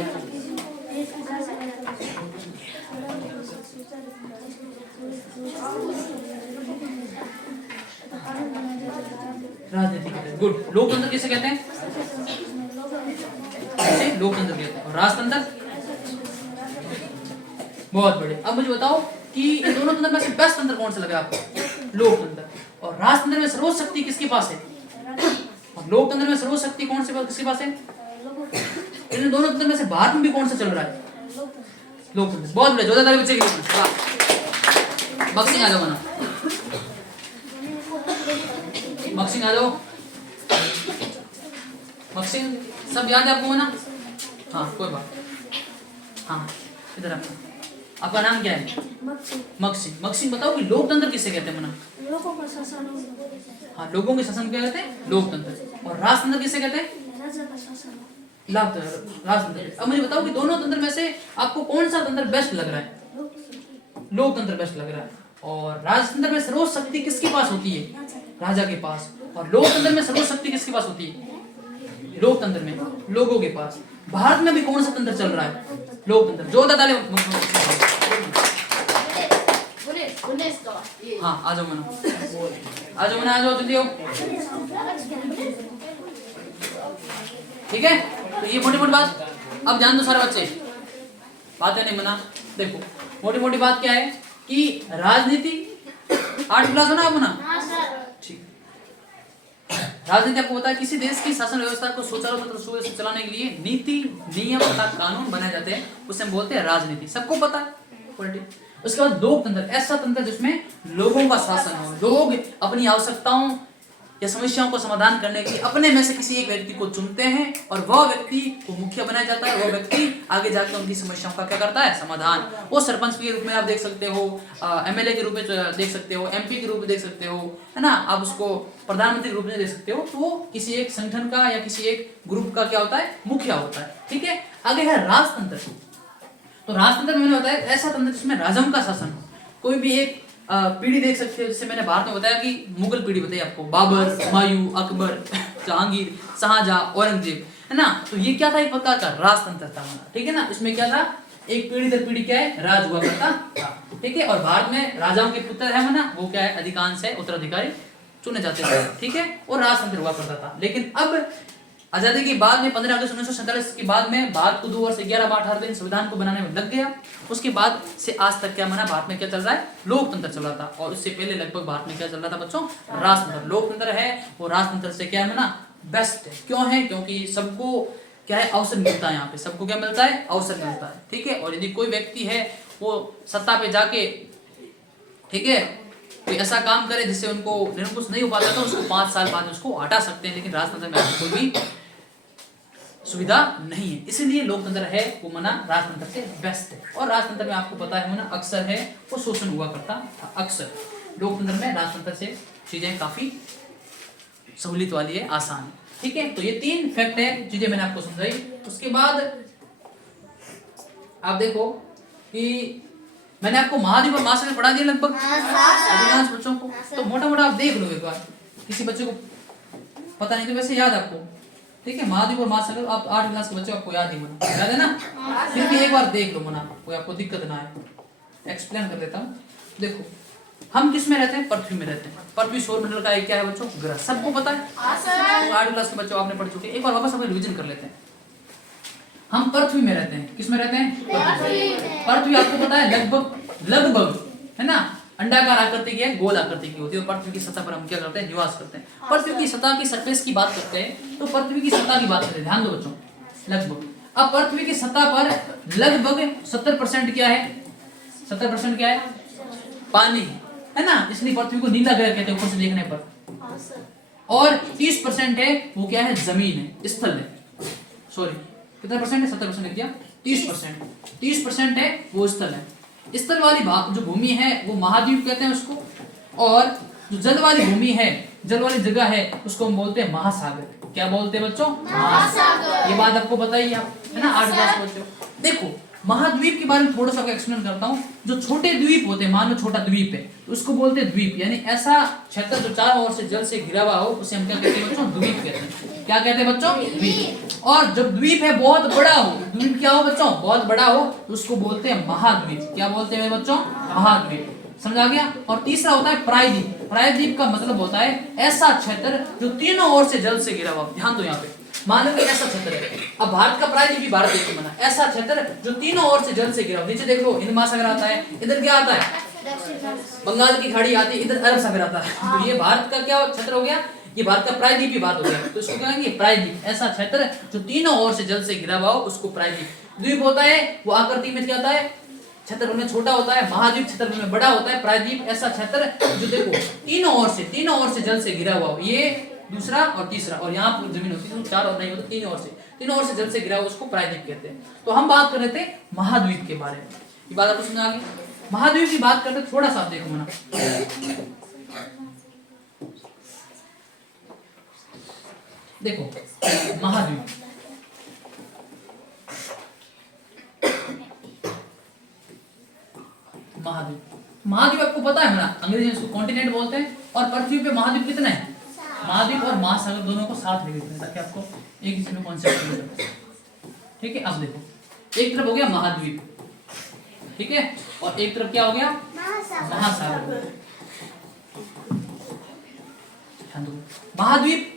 राजनीति कहते हैं, गुड। लोकतंत्र किसे कहते हैं? लोकतंत्र कहते हैं। और राजतंत्र? बहुत बढ़िया। अब मुझे बताओ कि इन दोनों तंत्र में से बेस्ट तंत्र कौन सा लगा आपको? लोकतंत्र। और राजतंत्र में सर्वोच्च शक्ति किसके पास है? और लोकतंत्र में सर्वोच्च शक्ति कौन से किसके पास है? इन दोनों तंत्र में से भारत में भी कौन सा चल रहा है? लोकतंत्र, बहुत बढ़िया। जोरदार ताली बच्चे के लिए। मक्सिंग आ जाओ ना। मक्सिंग आ जाओ। मक्सिंग सब याद है आपको ना? हाँ, कोई बात। हाँ, इधर आपका नाम क्या है? मक्सिंग। मक्सिंग बताओ कि लोकतंत्र किसे कहते हैं? मना लोगों का शासन। हाँ, लोगों के शासन क्या कहते हैं? लोकतंत्र। और राजतंत्र किसे कहते हैं? राजा का शासन। राजतंत्र। अब मुझे बताओ कि दोनों तंत्र में से आपको कौन सा तंत्र बेस्ट लग रहा है? लोकतंत्र बेस्ट लग रहा है। और राजतंत्र में सर्वोच्च शक्ति किसके पास होती है? राजा के पास। और लोकतंत्र में सर्वोच्च शक्ति किसके पास होती है? लोकतंत्र में लोगों के पास। भारत में भी कौन सा तंत्र चल रहा है? लोकतंत्र। जोरदार ताली। हाँ, आ जाओ मना, आ जाओ मना, आ जाओ जल्दी आओ। ठीक है, तो ये मोटी मोटी बात अब जान दो सारे बच्चे, बातें नहीं मना। देखो मोटी मोटी बात क्या है कि राजनीति 8 क्लास होना आपको ना? ठीक। राजनीति आपको पता है किसी देश की शासन व्यवस्था को सुचारू तथा सुव्यवस्थित चलाने के लिए नीति, नियम तथा कानून बनाए जाते हैं, उसे हम बोलते हैं राजनीति। सबको पता है पॉलिटिक्स। उसके बाद लोकतंत्र, ऐसा तंत्र जिसमें लोगों का शासन हो, लोग अपनी आवश्यकताओं या समस्याओं को समाधान करने के लिए अपने में से किसी एक व्यक्ति को चुनते हैं और वह व्यक्ति को मुखिया बनाया जाता है। वह व्यक्ति आगे जाकर उनकी समस्याओं का क्या करता है? समाधान। वो सरपंच के रूप में आप देख सकते हो, एमएलए के रूप में देख सकते हो, एमपी के रूप में देख सकते हो, है ना? आप उसको प्रधानमंत्री के रूप में देख सकते हो। तो वो किसी एक संगठन का या किसी एक ग्रुप का क्या होता है? मुखिया होता है। ठीक है, आगे है राजतंत्र। तो राजतंत्र मैंने बताया ऐसा तंत्र जिसमें राजाओं का शासन हो। कोई भी एक पीढ़ी देख सकते हो, जैसे मैंने भारत में बताया कि मुगल पीढ़ी बताई आपको, बाबर, हुमायूं, अकबर, जहांगीर, शाहजहां, औरंगजेब, है ना? तो ये क्या था? एक प्रकार का राजतंत्र था। ठीक है ना? इसमें क्या था? एक पीढ़ी दर पीढ़ी क्या है, राज हुआ करता था। ठीक है, और भारत में राजाओं के पुत्र है ना, वो क्या है, अधिकांश है उत्तराधिकारी चुने जाते थे। ठीक है, और राजतंत्र हुआ करता था। लेकिन अब आजादी के बाद में 15 अगस्त 1947 के बाद में भारत को 2 वर्ष 11 माह 18 दिन संविधान को बनाने में लग गया। उसके बाद से आज तक क्या माना, भारत में क्या चल रहा है, लोकतंत्र चल रहा था। और उससे पहले लगभग भारत में क्या चल रहा था बच्चों, राजतंत्र। लोकतंत्र है वो राजतंत्र से क्या है ना, बेस्ट है। क्यों है, क्योंकि सबको क्या है, अवसर मिलता है। यहाँ पे सबको क्या मिलता है, अवसर मिलता है। ठीक है, और यदि कोई व्यक्ति है वो सत्ता पे जाके, ठीक है, कोई ऐसा काम करे जिससे उनको निरंकुश नहीं हो पाता तो उसको 5 साल बाद उसको हटा सकते हैं। लेकिन राजतंत्र में ऐसी कोई भी सुविधा नहीं है, इसलिए लोकतंत्र है वो मना राजतंत्र से बेस्ट है। और राजतंत्र में आपको पता है मना अक्सर है वो शोषण हुआ करता था। अक्सर लोकतंत्र में राजतंत्र से चीजें काफी सहूलियत वाली है, आसान है। ठीक है, तो ये 3 फैक्ट है, चीजें मैंने आपको समझाई। उसके बाद आप देखो कि मैंने आपको महाद्वीप और महासागर पढ़ा दिया लगभग अधिकांश बच्चों को। तो मोटा मोटा आप देख लो एक बार, किसी बच्चे को पता नहीं तो वैसे याद आपको। ठीक है, महाद्वीप और महासागर आप 8 क्लास के बच्चे आपको याद ही मना, याद है ना, फिर भी एक बार देख लो मना, कोई आपको दिक्कत ना आए। एक्सप्लेन कर देता हूँ। देखो, हम किस में रहते हैं, पृथ्वी में रहते हैं। पृथ्वी सौरमंडल का एक क्या है बच्चों, ग्रह, सबको पता है। 8 क्लास के बच्चों आपने पढ़ चुके हैं। एक बार वापस हम रिवीजन कर लेते हैं। हम पृथ्वी में रहते हैं, किस में रहते हैं, पृथ्वी आपको पता है लगभग है ना, अंडाकार आकृति की है, गोल आकृति की होती है। और पृथ्वी की सतह पर हम क्या करते हैं, निवास करते हैं। पृथ्वी की सतह की सरफेस की बात करते हैं तो पृथ्वी की सतह की बात करते हैं, ध्यान दो बच्चों, लगभग। अब पृथ्वी की सतह पर लगभग 70% क्या है, 70% क्या है, पानी है ना, इसलिए पृथ्वी को नीला ग्रह कहते हैं ऊपर से देखने पर। और 30% है वो क्या है, जमीन है, स्थल है। सॉरी, कितना परसेंट है, 70% है क्या, 30% है वो स्थल है। स्थल वाली जो भूमि है वो महाद्वीप कहते हैं उसको। और जो जल वाली भूमि है, जल वाली जगह है, उसको हम बोलते हैं महासागर। क्या बोलते हैं बच्चों, महासागर। ये बात आपको बताइए आप, है ना, 8 क्लास बच्चों। देखो, महाद्वीप के बारे में थोड़ा सा एक्सप्लेन करता हूँ। जो छोटे द्वीप होते हैं, मान लो छोटा द्वीप है, उसको बोलते हैं द्वीप। यानी ऐसा क्षेत्र जो चारों ओर से जल से घिरा हुआ हो, उसे हम क्या कहते हैं बच्चों, द्वीप कहते हैं। क्या कहते हैं बच्चों, द्वीप। और जब द्वीप है बहुत बड़ा हो, द्वीप क्या हो बच्चों, बहुत बड़ा हो, तो उसको बोलते हैं महाद्वीप। क्या बोलते हैं बच्चों, महाद्वीप। समझ आ गया। और तीसरा होता है प्रायद्वीप। प्रायद्वीप का मतलब होता है ऐसा क्षेत्र जो तीनों ओर से जल से घिरा हुआ। ध्यान दो यहाँ पे, मान लो कि ऐसा क्षेत्र है। अब भारत का प्रायद्वीप भी भारत देश में बना, ऐसा क्षेत्र जो तीनों ओर से जल से घिरा हुआ। नीचे देख लो, हिंद महासागर आता है, इधर क्या आता है, बंगाल की खाड़ी आती है, इधर अरब सागर आता है। तो ये भारत का क्या क्षेत्र हो गया, ये भारत का प्रायद्वीप ही भारत हो गया। तो इसको क्या कहेंगे, प्रायद्वीप। ऐसा क्षेत्र जो तीनों ओर से जल से घिरा हुआ हो, उसको प्रायद्वीप। द्वीप होता है वो आकृति में क्या होता है, क्षेत्रफल में छोटा होता है। महाद्वीप क्षेत्रफल में बड़ा होता है। प्रायद्वीप ऐसा क्षेत्र जो देखो तीनों ओर से जल से घिरा हुआ हो। ये दूसरा और तीसरा, और यहाँ पर जमीन होती है, 4 और नहीं होती, तीनों ओर से जल से घिरा हुआ, उसको प्रायद्वीप कहते हैं। तो हम बात कर रहे थे महाद्वीप के बारे में। ये बात आपको समझ आ गई। महाद्वीप की बात करते थोड़ा सा देखो मना, देखो महाद्वीप, महाद्वीप आपको पता है ना, अंग्रेजी में इसको कॉन्टिनेंट बोलते हैं। और पृथ्वी पे महाद्वीप कितने हैं, महाद्वीप और महासागर दोनों को साथ ले लेते हैं ताकि आपको एक ही में कॉन्सेप्ट मिल जाए। ठीक है, अब देखो, एक तरफ हो गया महाद्वीप, ठीक है, और एक तरफ क्या हो गया, महासागर। महाद्वीप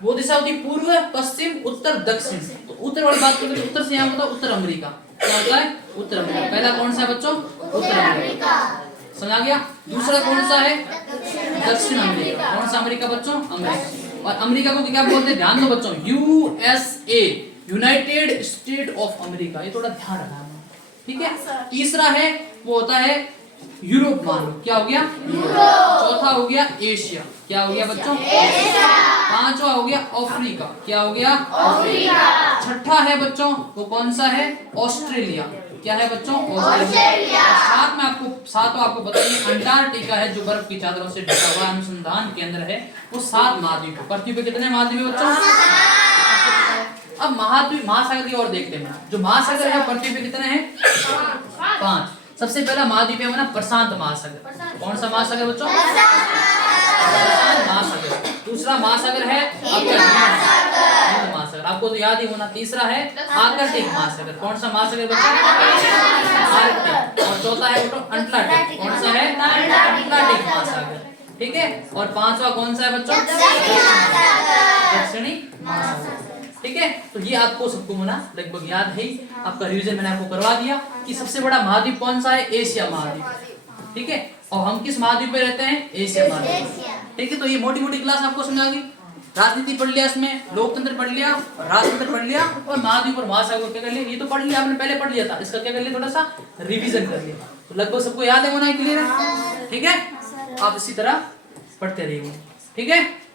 वो दिशा होती है पूर्व, पश्चिम, उत्तर, दक्षिण। तो उत्तर वाली बात करें तो उत्तर से यहाँ होता है उत्तर अमेरिका। क्या होता है, उत्तर अमेरिका। पहला कौन सा है बच्चों, उत्तर अमेरिका, समझ गया। दूसरा कौन सा है, दक्षिण अमेरिका। कौन सा अमेरिका बच्चों, अमेरिका। और अमेरिका को क्या बोलते हैं, ध्यान दो बच्चों, USA, United state of America. ये थोड़ा ध्यान रखना, ठीक है। तीसरा है वो होता है यूरोप, मान लो क्या हो गया, चौथा हो गया एशिया। क्या हो गया बच्चों, पांचवा हो गया अफ्रीका। क्या हो गया, अफ्रीका। छठा है बच्चों वो कौन सा है, ऑस्ट्रेलिया। क्या है बच्चों, ऑस्ट्रेलिया। साथ में आपको बताइए अंटार्कटिका है जो बर्फ की चादरों से ढका हुआ अनुसंधान केंद्र है। वो 7 महाद्वीप। पृथ्वी पे कितने महाद्वीप बच्चों, अब महाद्वीप महासागर की ओर देखते हैं। जो महासागर है पृथ्वी पे कितने हैं, 5। सबसे पहला महाद्वीप है प्रशांत महासागर। कौन सा महासागर बच्चों, प्रशांत महासागर। दूसरा महासागर है हिंद महासागर। आपको तो याद ही होना। तीसरा है आर्कटिक महासागर। कौन सा महासागर बच्चा? आर्कटिक। और चौथा है अटलांटिक। कौन सा है? अटलांटिक महासागर। ठीक है। और पांचवा कौन सा है बच्चों? दक्षिणी महासागर। ठीक है। तो ये आपको सबको होना लगभग याद है। आपका रिवीजन मैंने आपको करवा दिया कि सबसे बड़ा महाद्वीप कौन सा है? एशिया महाद्वीप। ठीक है। और हम किस महाद्वीप पे रहते हैं? एशिया महाद्वीप। ठीक है। तो ये मोटी मोटी क्लास आपको समझा दी। राजनीति पढ़ लिया, इसमें लोकतंत्र पढ़ लिया, राजतंत्र पढ़ लिया, और महाद्वीप और महासागर क्या कर लिया? ये तो पढ़ लिया आपने, पहले पढ़ लिया था। इसका क्या कर लिया? थोड़ा सा रिवीजन कर लिया। तो लगभग सबको याद है होना, क्लियर है? ठीक है। आप इसी तरह पढ़ते रहिए। ठीक है।